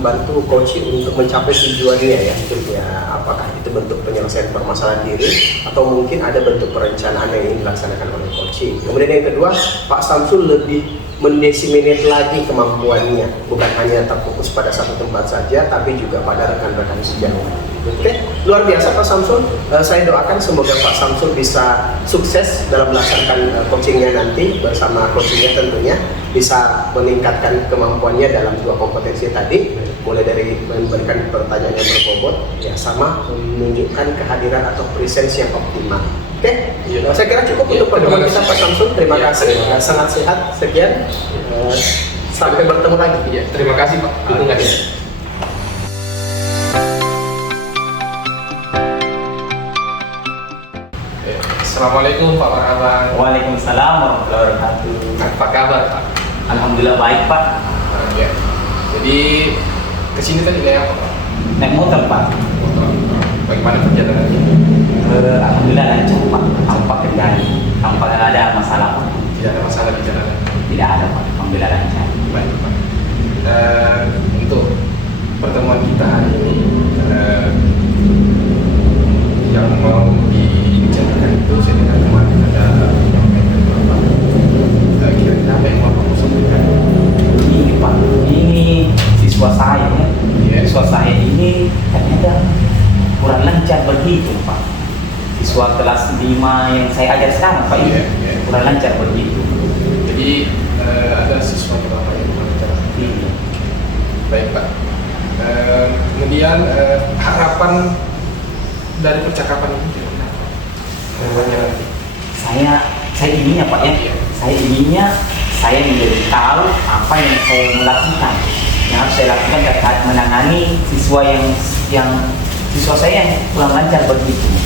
bantu coach untuk mencapai tujuannya ya, apakah itu bentuk penyelesaian permasalahan diri atau mungkin ada bentuk perencanaan yang ingin dilaksanakan oleh coach. Kemudian yang kedua, Pak Samsul lebih mendesiminate lagi kemampuannya, bukan hanya terfokus pada satu tempat saja, tapi juga pada rekan-rekan sejauh. Oke, luar biasa Pak Samsul. Saya doakan semoga Pak Samsul bisa sukses dalam melaksanakan coachingnya nanti bersama coachingnya, tentunya bisa meningkatkan kemampuannya dalam 2 kompetensi tadi, mulai dari memberikan pertanyaan yang berbobot, ya sama menunjukkan kehadiran atau presence yang optimal. Oke, saya kira cukup untuk pertemuan kita Pak Samsul. Terima kasih, sangat sehat. Sekian, sampai bertemu lagi. Ya, terima kasih Pak. Dukungannya. Assalamualaikum Pak Marhaban. Waalaikumsalam warahmatullahi wabarakatuh. Apa kabar Pak? Alhamdulillah baik Pak. Ya. Jadi kesini tadi kayak apa Pak? Naik motor Pak. Bagaimana perjalanannya? Alhamdulillah lancar Pak. Tanpa kendali, tanpa ada masalah Pak. Tidak ada masalah di jalan. Tidak ada Pak. Alhamdulillah lancar. Baik Pak. Untuk pertemuan kita hari ini yang mau dibicarakan itu saya dengan kemarin ada menyampaikan Bapak. Kira-kira apa yang Bapak mau sampaikan? Ini Pak, ini siswa saya ya. Iya. Siswa saya ini ternyata kurang lancar berhitung Pak. Siswa kelas 5 yang saya ajar sekarang Pak, Iya, ini iya. kurang lancar berhitung. Jadi ada siswa berapa yang berbicara? Iya. Baik Pak. Kemudian harapan dari percakapan ini kira-kira apa? Saya inginnya Pak ya. Iya. Saya inginnya saya menjadi tahu apa yang saya melakukan, yang harus saya lakukan terkait menangani siswa yang siswa saya yang kurang lancar berhitung.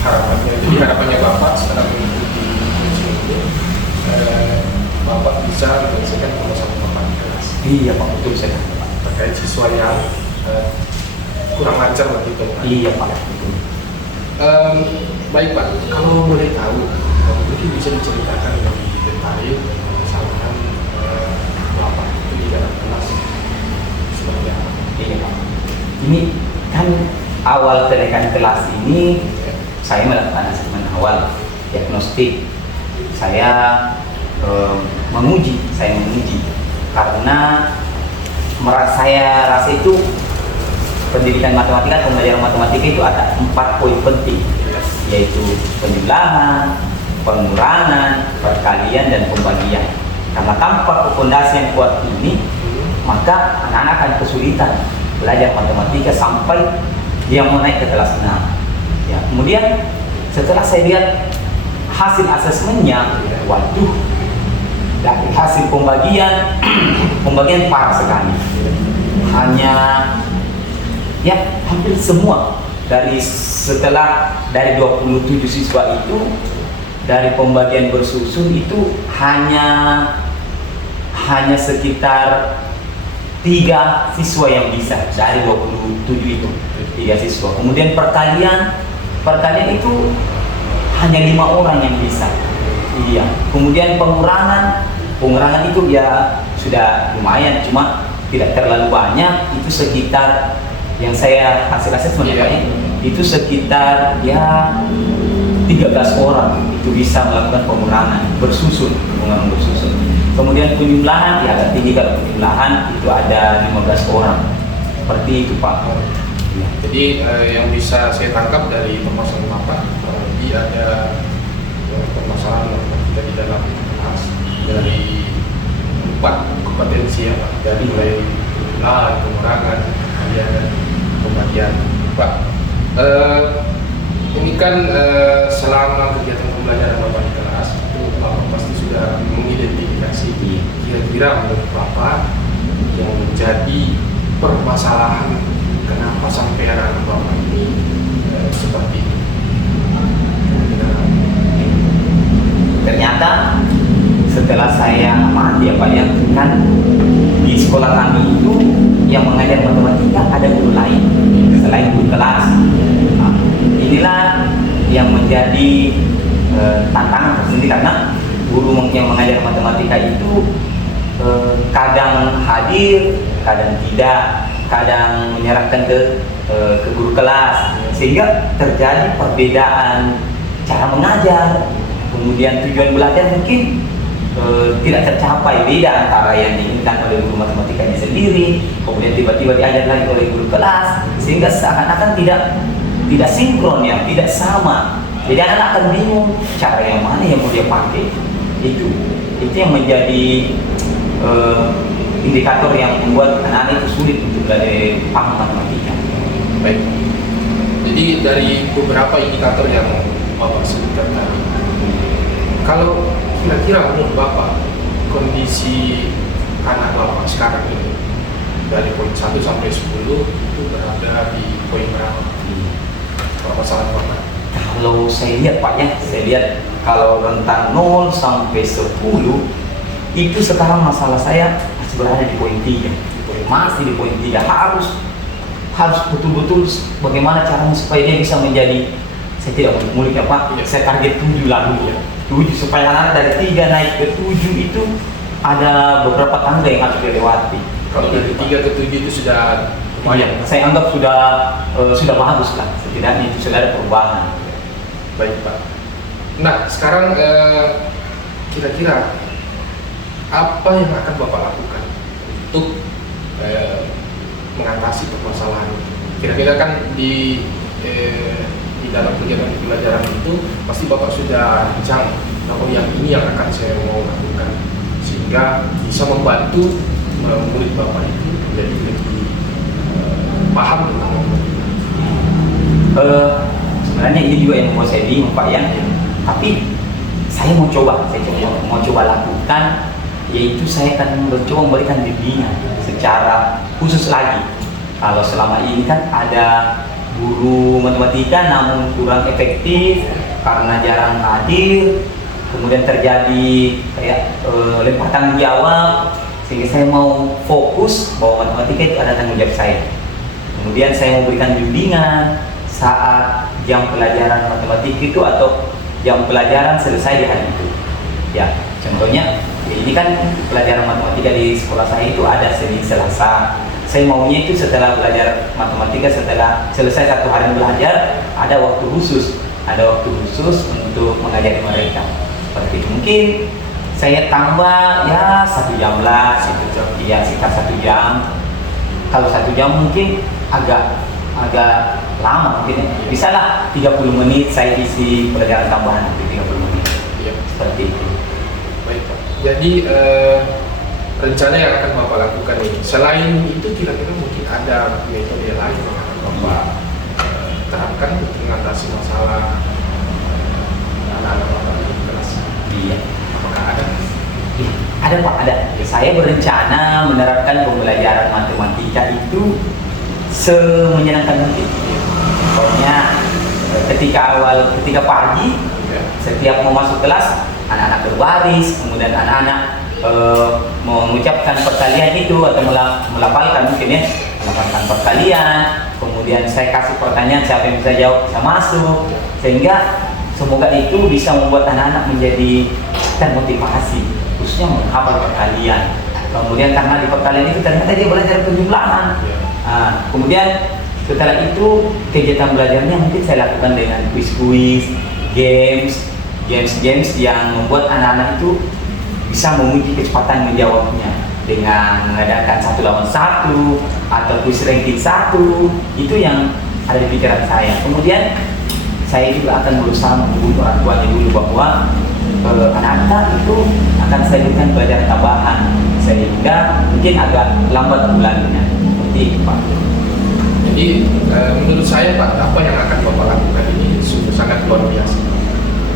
Harapannya, jadi harapannya Bapak setelah mengikuti coaching ini, Bapak bisa menyelesaikan permasalahan Bapak di kelas Iya Pak, betul saya kata, Pak. terkait siswa yang kurang lancar begitu Pak. Iya Pak, betul. Baik Pak, kalau boleh tahu, mungkin bisa diceritakan lebih detail permasalahan Bapak itu di dalam kelas seperti apa? Iya Pak. Ini kan awal kenaikan kelas ini saya melakukan asesmen awal diagnostik. Saya saya menguji karena saya rasa itu pendidikan matematika, pembelajaran matematika itu ada 4 poin penting, yaitu penjumlahan, pengurangan, perkalian, dan pembagian. Karena tanpa fondasi yang kuat ini, maka anak-anak akan kesulitan belajar matematika sampai dia mau naik ke kelas 6. Ya, kemudian setelah saya lihat hasil asesmennya, waduh, dari hasil pembagian parah sekali. Hanya ya hampir semua dari 27 siswa itu, dari pembagian bersusun itu hanya sekitar 3 siswa yang bisa dari 27 itu, 3 siswa. Kemudian perkalian itu hanya 5 orang yang bisa. Iya. Kemudian pengurangan itu ya sudah lumayan, cuma tidak terlalu banyak. Itu sekitar yang saya hasil asesmen itu sekitar ya 13 orang itu bisa melakukan pengurangan bersusun. Kemudian penjumlahan ya agak tinggi, kalau penjumlahan itu ada 15 orang. Seperti itu, Pak. Ya, jadi yang bisa saya tangkap dari permasalahan Bapak, ada permasalahan matematika di dalam kelas dari 4 kompetensi ya Pak, dari mulai penjumlahan, pengurangan, dan pembagian. Pak, ini kan selama kegiatan pembelajaran Bapak di kelas itu Bapak pasti sudah mengidentifikasi kira-kira menurut Bapak yang menjadi permasalahan kenapa sampai anak Bapak ini seperti ini. Ternyata setelah saya amati ya Pak, ya kan di sekolah kami itu yang mengajar matematika ada guru lain selain guru kelas. Nah, inilah yang menjadi tantangan tersendiri, karena guru yang mengajar matematika itu kadang hadir, kadang tidak, kadang menyerahkan ke guru kelas, sehingga terjadi perbedaan cara mengajar. Kemudian tujuan belajar mungkin tidak tercapai, beda antara yang diinginkan oleh guru matematikanya sendiri, kemudian tiba-tiba diajar lagi oleh guru kelas, sehingga seakan-akan tidak sinkron, ya, tidak sama. Jadi anak akan bingung cara yang mana yang mau dia pakai. Itu yang menjadi indikator yang membuat anak-anak itu sulit untuk belajar paham matematika. Baik. Jadi dari beberapa indikator yang Bapak sebutkan tadi, kalau kira-kira menurut Bapak kondisi anak Bapak sekarang ini dari poin 1 sampai 10 itu berada di poin berapa? Permasalahan Bapak? Kalau saya lihat Pak, ya, saya lihat kalau rentang 0 sampai 10 itu sekarang masalah saya masih berada di poin 3. Masih di poin 3. Harus betul-betul bagaimana caranya supaya dia bisa menjadi, saya tidak mau mulik ya Pak, saya target 7 lalu ya. 7 supaya anak dari 3 naik ke 7 itu ada beberapa tangga yang harus dilewati. Kalau dari 3 ke 7 itu sudah lumayan. Saya anggap sudah bagus lah, setidaknya itu sudah ada perubahan. Baik Pak. Nah sekarang kira-kira apa yang akan Bapak lakukan untuk mengatasi permasalahan itu? Kira-kira kan di dalam kegiatan pembelajaran itu pasti Bapak sudah rancang, oh yang ini yang akan saya mau lakukan, sehingga bisa membantu murid Bapak itu menjadi lebih paham tentang matematika. Sebenarnya ini juga yang membuat saya bingung Pak, ya. Tapi saya mau coba lakukan, yaitu saya akan mencoba memberikan bimbingan secara khusus lagi. Kalau selama ini kan ada guru matematika namun kurang efektif karena jarang hadir, kemudian terjadi kayak lempar tanggung jawab, sehingga saya mau fokus bahwa matematika itu ada tanggung jawab saya. Kemudian saya memberikan bimbingan saat jam pelajaran matematika itu atau jam pelajaran selesai di hari itu. Ya, contohnya ini kan pelajaran matematika di sekolah saya itu ada Senin Selasa. Saya maunya itu setelah belajar matematika, setelah selesai 1 hari belajar, ada waktu khusus untuk mengajari mereka. Seperti itu. Mungkin saya tambah ya 1 jam lah, ya sekitar 1 jam. Kalau 1 jam mungkin agak lama mungkin ya. Bisa lah 30 menit saya isi pelajaran tambahan nanti 30 menit. Iya. Seperti itu. Baik Pak. Jadi rencana yang akan Bapak lakukan ini, selain itu kira-kira mungkin ada metode lain yang akan Bapak terapkan untuk mengatasi masalah anak-anak Bapak di kelas? Iya. Apakah ada? Iya, ada Pak, ada. Saya berencana menerapkan pembelajaran matematika itu semenyenangkan mungkin. Pokoknya ketika pagi, Ya. setiap mau masuk kelas, anak-anak berbaris, kemudian anak-anak mengucapkan perkalian itu atau melafalkan mungkin ya, melafalkan perkalian. Kemudian saya kasih pertanyaan, siapa yang bisa jawab bisa masuk, sehingga semoga itu bisa membuat anak-anak menjadi termotivasi, khususnya menghafal perkalian. Kemudian karena di perkalian itu ternyata dia belajar penjumlahan. Nah, kemudian setelah itu kegiatan belajarnya mungkin saya lakukan dengan kuis-kuis, games yang membuat anak-anak itu bisa menguji kecepatan menjawabnya dengan mengadakan 1 lawan 1 atau kuis ranking 1. Itu yang ada di pikiran saya. Kemudian saya juga akan berusaha menghubungi orang tuanya dulu bahwa anak-anak itu akan saya berikan pelajaran tambahan sehingga mungkin agak lambat bulannya. Seperti itu Pak. Jadi menurut saya Pak, apa yang akan Bapak lakukan ini sungguh sangat luar biasa.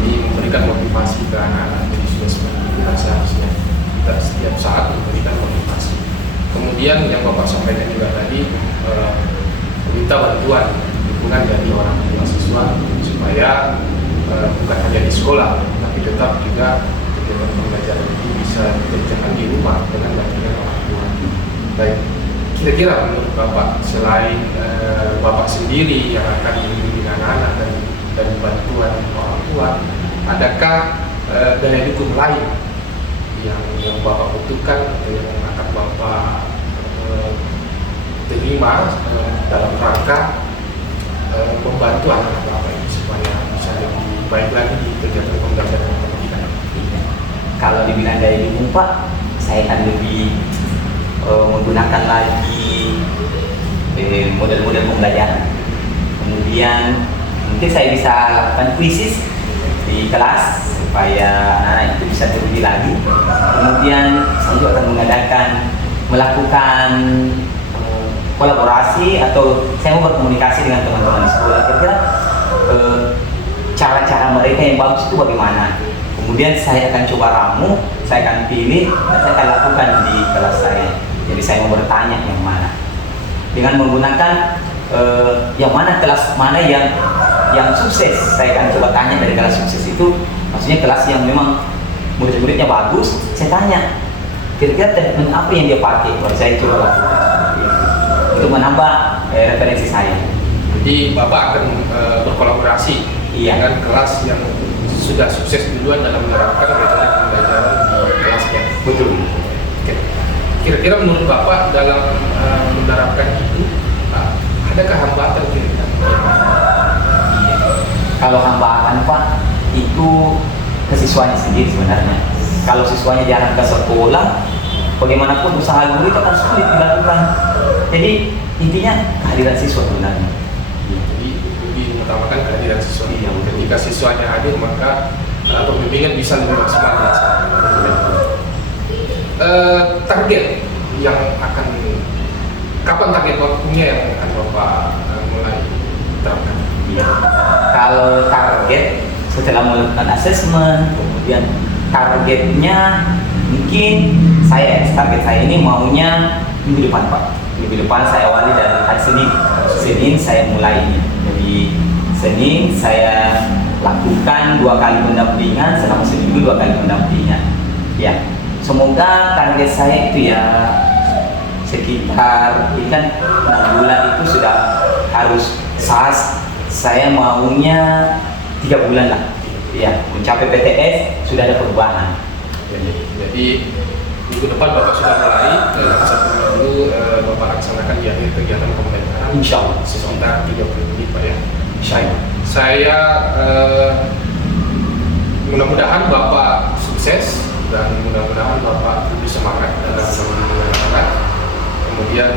Jadi memberikan motivasi ke anak-anak, jadi sudah sebenarnya seharusnya kita setiap saat memberikan motivasi. Kemudian yang Bapak sampaikan juga tadi, minta bantuan dukungan dari orang tua siswa supaya bukan hanya di sekolah, tapi tetap juga kegiatan pembelajaran ini bisa dikerjakan di rumah dengan bantuan orang tua. Baik. Kira-kira menurut Bapak, selain Bapak sendiri yang akan membimbing anak-anak dan bantuan orang tua, adakah daya dukung lain yang Bapak butuhkan atau yang akan Bapak terima dalam rangka membantu anak-anak Bapak ini supaya bisa lebih baik lagi di kegiatan pembelajaran pendidikan? Kalau dibilang daya dukung Pak, saya akan lebih menggunakan lagi model-model pembelajaran. Kemudian mungkin saya bisa lakukan kuisis di kelas supaya anak-anak itu bisa terlebih lagi. Kemudian saya juga akan melakukan kolaborasi atau saya mau berkomunikasi dengan teman-teman di sekolah. Kira-kira cara-cara mereka yang bagus itu bagaimana? Kemudian saya akan coba ramu, saya akan pilih dan saya akan lakukan di kelas saya. Jadi saya mau bertanya yang mana, dengan menggunakan yang mana kelas mana yang sukses. Saya akan coba tanya dari kelas sukses itu, maksudnya kelas yang memang murid-muridnya bagus. Saya tanya kira-kira treatment apa yang dia pakai, baru saya coba lakukan untuk menambah referensi saya. Jadi Bapak akan berkolaborasi dengan kelas yang sudah sukses duluan dalam menerapkan metode pembelajaran di kelasnya. Betul. Kira-kira menurut Bapak dalam menerapkan itu, adakah hambatan kira-kira? Iya. Kalau hambatan Pak, itu ke siswanya sendiri sebenarnya. Kalau siswanya jarang ke sekolah, bagaimanapun usaha guru itu akan sulit dilakukan. Jadi intinya kehadiran siswa sebenarnya. Jadi lebih mengutamakan kehadiran siswa. Ketika siswanya hadir, maka pembimbingan bisa lebih maksimal. Target yang akan, kapan target waktunya yang akan Bapak mulai terapkan? Ya. Kalau target setelah melakukan asesmen, kemudian targetnya mungkin target saya ini maunya minggu depan Pak. Minggu depan saya awali dari hari Senin. Senin saya mulai. Jadi Senin saya lakukan 2 kali pendampingan selama seminggu, 2 kali pendampingan. Ya. Semoga target saya itu ya sekitar, ini kan 6 bulan itu sudah harus SAS. Saya maunya 3 bulan lah, ya mencapai PTS sudah ada perubahan. Jadi minggu depan Bapak sudah mulai, dalam 1 minggu Bapak laksanakan di akhir kegiatan pembelajaran. Insya Allah sekitar 30 menit Pak ya. Insya Allah. Saya mudah-mudahan Bapak sukses dan mudah-mudahan Bapak lebih semangat dalam membimbing anak. Kemudian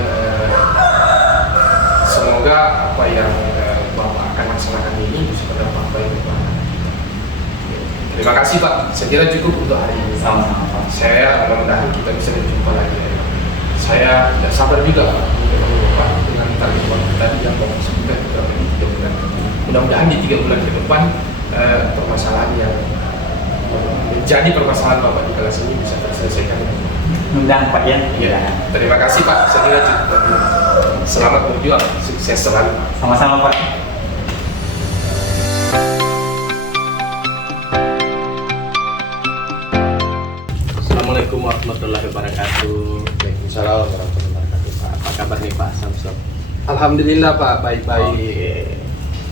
semoga apa yang Bapak akan laksanakan ini bisa berdampak baik kepada anak. Terima kasih Pak, saya kira cukup untuk hari ini. Sama-sama Pak. Saya mudah-mudahan kita bisa berjumpa lagi. Saya tidak sabar juga Pak untuk ketemu Bapak dengan target Bapak tadi yang Bapak sebutkan juga di 3 bulan. Mudah-mudahan di 3 bulan ke depan permasalahan yang menjadi permasalahan Bapak di kelas ini bisa terselesaikan. Mudah Pak ya. Ya, terima kasih Pak. Saya kira cukup. Selamat berjuang, sukses selalu. Sama-sama Pak. Assalamualaikum warahmatullahi wabarakatuh. Waalaikumsalam warahmatullahi wabarakatuh. Pak, apa kabar nih Pak Samsul? Alhamdulillah Pak, baik-baik. Oke.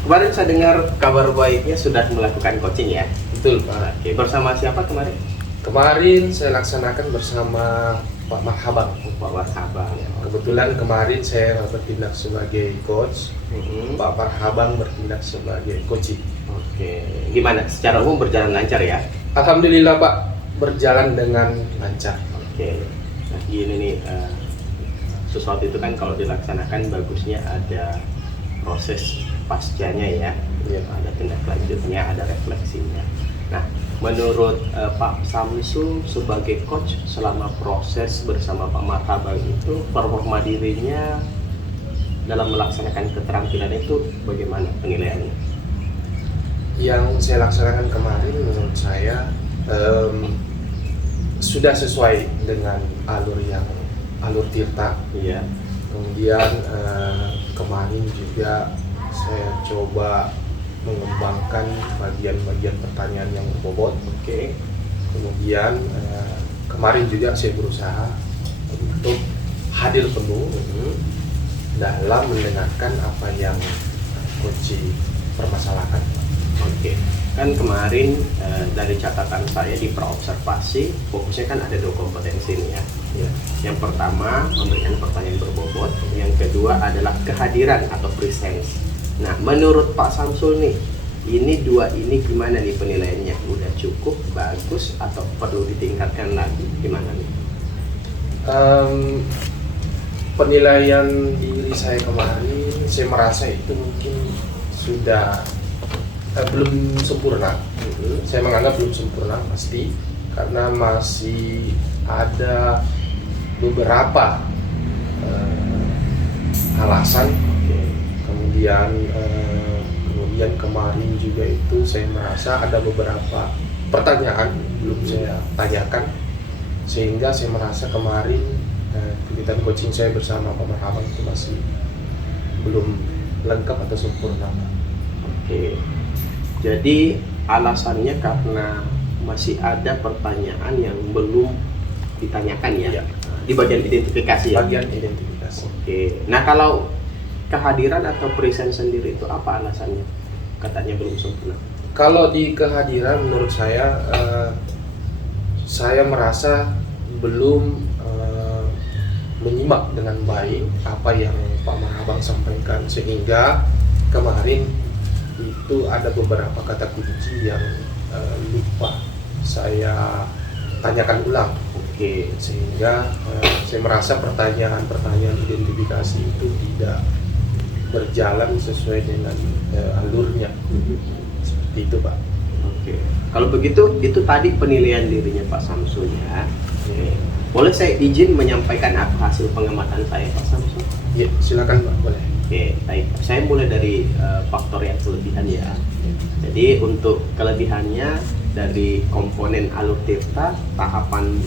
Kemarin saya dengar kabar baiknya sudah melakukan coaching ya. Betul Pak. Oke, bersama siapa kemarin? Kemarin saya laksanakan bersama Pak Marhaban. Pak Warhabang. Kebetulan kemarin saya bertindak sebagai coach, Mhm. Pak Marhaban bertindak sebagai coaching. Oke, gimana? Secara umum berjalan lancar ya? Alhamdulillah Pak, berjalan dengan lancar. Oke. Nah, gini nih, sesuatu itu kan kalau dilaksanakan bagusnya ada proses pascanya ya. Iya. Ada tindak lanjutnya, ada refleksinya. Nah, menurut Pak Samsul sebagai coach selama proses bersama Pak Marhaban itu performa dirinya dalam melaksanakan keterampilan itu bagaimana penilaiannya? Yang saya laksanakan kemarin menurut saya sudah sesuai dengan alur Tirta. Iya. Kemudian kemarin juga saya coba mengembangkan bagian-bagian pertanyaan yang berbobot. Oke. Kemudian kemarin juga saya berusaha untuk hadir penuh dalam mendengarkan apa yang coach permasalahkan. Oke, kan kemarin dari catatan saya di praobservasi fokusnya kan ada 2 kompetensi nih ya. Ya. Yang pertama memberikan pertanyaan berbobot, yang kedua adalah kehadiran atau presence. Nah, menurut Pak Samsul nih, ini 2 ini gimana nih penilaiannya? Udah cukup, bagus, atau perlu ditingkatkan lagi? Gimana nih? Penilaian diri saya kemarin, saya merasa itu mungkin sudah belum sempurna. Saya menganggap belum sempurna pasti, karena masih ada beberapa alasan. Kemudian kemarin juga itu saya merasa ada beberapa pertanyaan belum saya tanyakan, sehingga saya merasa kemarin kegiatan coaching saya bersama Pak Marhaban itu masih belum lengkap atau sempurna. Oke, jadi alasannya karena masih ada pertanyaan yang belum ditanyakan ya, Iya. di bagian identifikasi ya. Bagian identifikasi. Oke, nah kalau kehadiran atau presence sendiri itu apa alasannya? Katanya belum sempurna. Kalau di kehadiran menurut saya merasa belum menyimak dengan baik apa yang Pak Marhaban sampaikan, sehingga kemarin itu ada beberapa kata kunci yang lupa saya tanyakan ulang. Oke, Sehingga saya merasa pertanyaan-pertanyaan identifikasi itu tidak berjalan sesuai dengan alurnya. Seperti itu Pak. oke. Kalau begitu, itu tadi penilaian dirinya Pak Samsul ya. Oke. Boleh saya izin menyampaikan apa hasil pengamatan saya Pak Samsul? Ya, silakan Pak, boleh. Oke, baik. Saya mulai dari faktor yang kelebihan ya. Jadi untuk kelebihannya dari komponen alur Tirta, tahapan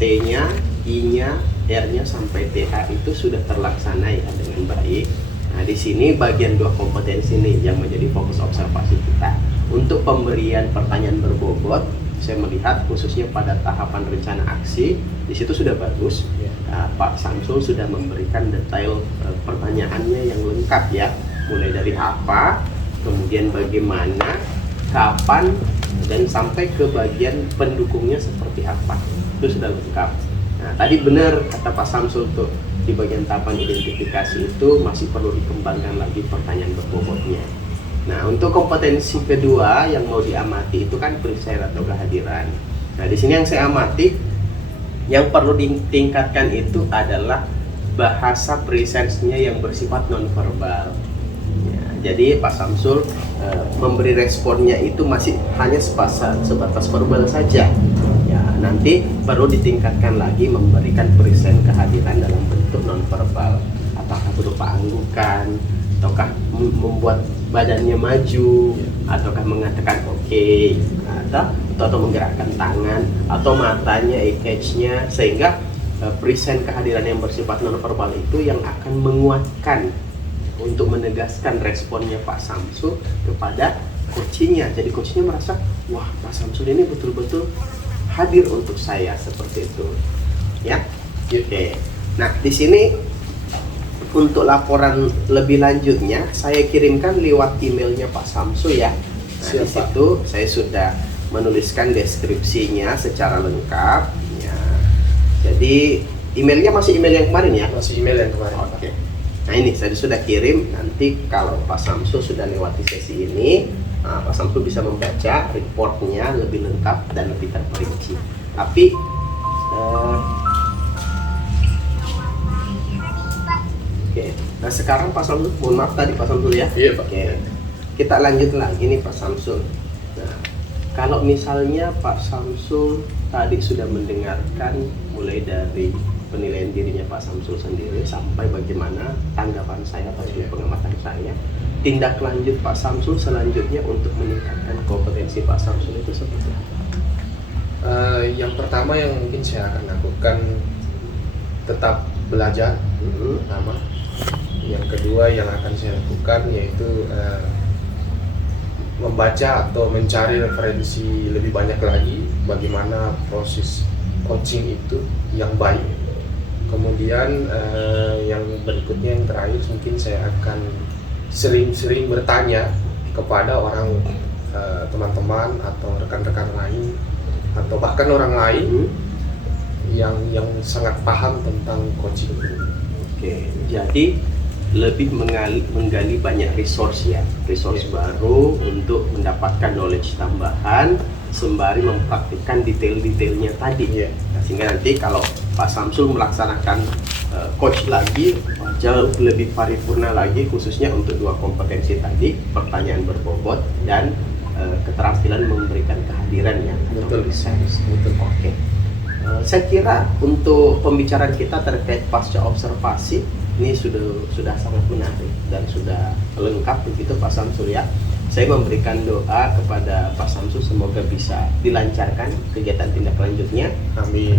T-nya, I-nya, R-nya sampai TH itu sudah terlaksana ya dengan baik. Nah, di sini bagian 2 kompetensi nih yang menjadi fokus observasi kita. Untuk pemberian pertanyaan berbobot, saya melihat khususnya pada tahapan rencana aksi, di situ sudah bagus. Pak Samsul sudah memberikan detail pertanyaannya yang lengkap ya, mulai dari apa, kemudian bagaimana, kapan, dan sampai ke bagian pendukungnya seperti apa. Itu sudah lengkap. Nah, tadi benar kata Pak Samsul tuh, di bagian tahapan identifikasi itu masih perlu dikembangkan lagi pertanyaan berbobotnya. Nah, untuk kompetensi kedua yang mau diamati itu kan presence atau kehadiran. Nah, di sini yang saya amati, yang perlu ditingkatkan itu adalah bahasa presence-nya yang bersifat nonverbal. Ya, jadi Pak Samsul memberi responnya itu masih hanya sebatas verbal saja. Ya, nanti perlu ditingkatkan lagi memberikan present kehadiran dalam bentuk nonverbal. Apakah berupa anggukan, ataukah membuat badannya maju, ataukah mengatakan oke, atau menggerakkan tangan, atau matanya, eye-catch-nya, sehingga present kehadiran yang bersifat nonverbal itu yang akan menguatkan untuk menegaskan responnya Pak Samsul kepada coachingnya. Jadi coachingnya merasa, wah Pak Samsul ini betul-betul hadir untuk saya, seperti itu. Ya, oke. Nah, di sini untuk laporan lebih lanjutnya saya kirimkan lewat emailnya Pak Samsul ya. Nah, di situ saya sudah menuliskan deskripsinya secara lengkap. Ya. Jadi emailnya masih email yang kemarin ya? Masih email yang kemarin. Oke. Nah, ini saya sudah kirim. Nanti kalau Pak Samsul sudah lewati sesi ini, Pak Samsul bisa membaca reportnya lebih lengkap dan lebih terperinci. Tapi oke. Nah, sekarang Pak Samsul, mohon maaf tadi Pak Samsul ya. Iya, Pak. Oke. Kita lanjut lagi nih Pak Samsul. Nah, kalau misalnya Pak Samsul tadi sudah mendengarkan mulai dari penilaian dirinya Pak Samsul sendiri sampai bagaimana tanggapan saya atau pengamatan saya, tindak lanjut Pak Samsul selanjutnya untuk meningkatkan kompetensi Pak Samsul itu seperti apa? Yang pertama yang mungkin saya akan lakukan, tetap belajar pertama. Yang kedua yang akan saya lakukan yaitu membaca atau mencari referensi lebih banyak lagi bagaimana proses coaching itu yang baik. Kemudian yang berikutnya, yang terakhir, mungkin saya akan sering-sering bertanya kepada orang, teman-teman atau rekan-rekan lain atau bahkan orang lain yang sangat paham tentang coaching ini. Oke, jadi lebih menggali banyak resource ya, resource baru untuk mendapatkan knowledge tambahan sembari mempraktikkan detail-detailnya tadi. Nah, sehingga nanti kalau Pak Samsul melaksanakan coach lagi jauh lebih paripurna lagi, khususnya untuk dua kompetensi tadi, pertanyaan berbobot dan keterampilan memberikan kehadiran yang presence. Oke. Saya kira untuk pembicaraan kita terkait pasca observasi ini sudah sangat menarik dan sudah lengkap begitu Pak Samsul ya. Saya memberikan doa kepada Pak Samsul semoga bisa dilancarkan kegiatan tindak lanjutnya. Amin.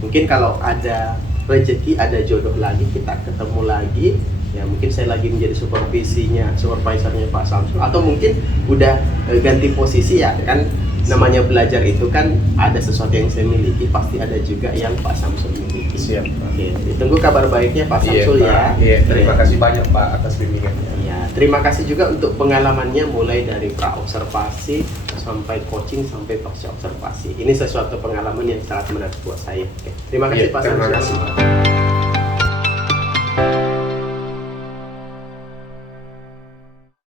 Mungkin kalau ada rezeki, ada jodoh lagi, kita ketemu lagi. Ya mungkin saya lagi menjadi supervisornya Pak Samsul, atau mungkin udah ganti posisi ya kan. Namanya belajar itu kan ada sesuatu yang saya miliki, pasti ada juga yang Pak Samsul miliki. Siap. Oke, ditunggu kabar baiknya Pak Samsul ya. Iya, terima kasih banyak Pak atas bimbingannya. Ya, terima kasih juga untuk pengalamannya mulai dari pra observasi sampai coaching sampai pasca observasi. Ini sesuatu pengalaman yang sangat menarik buat saya. Oke, terima kasih Pak Terima Samsul. kasih Pak.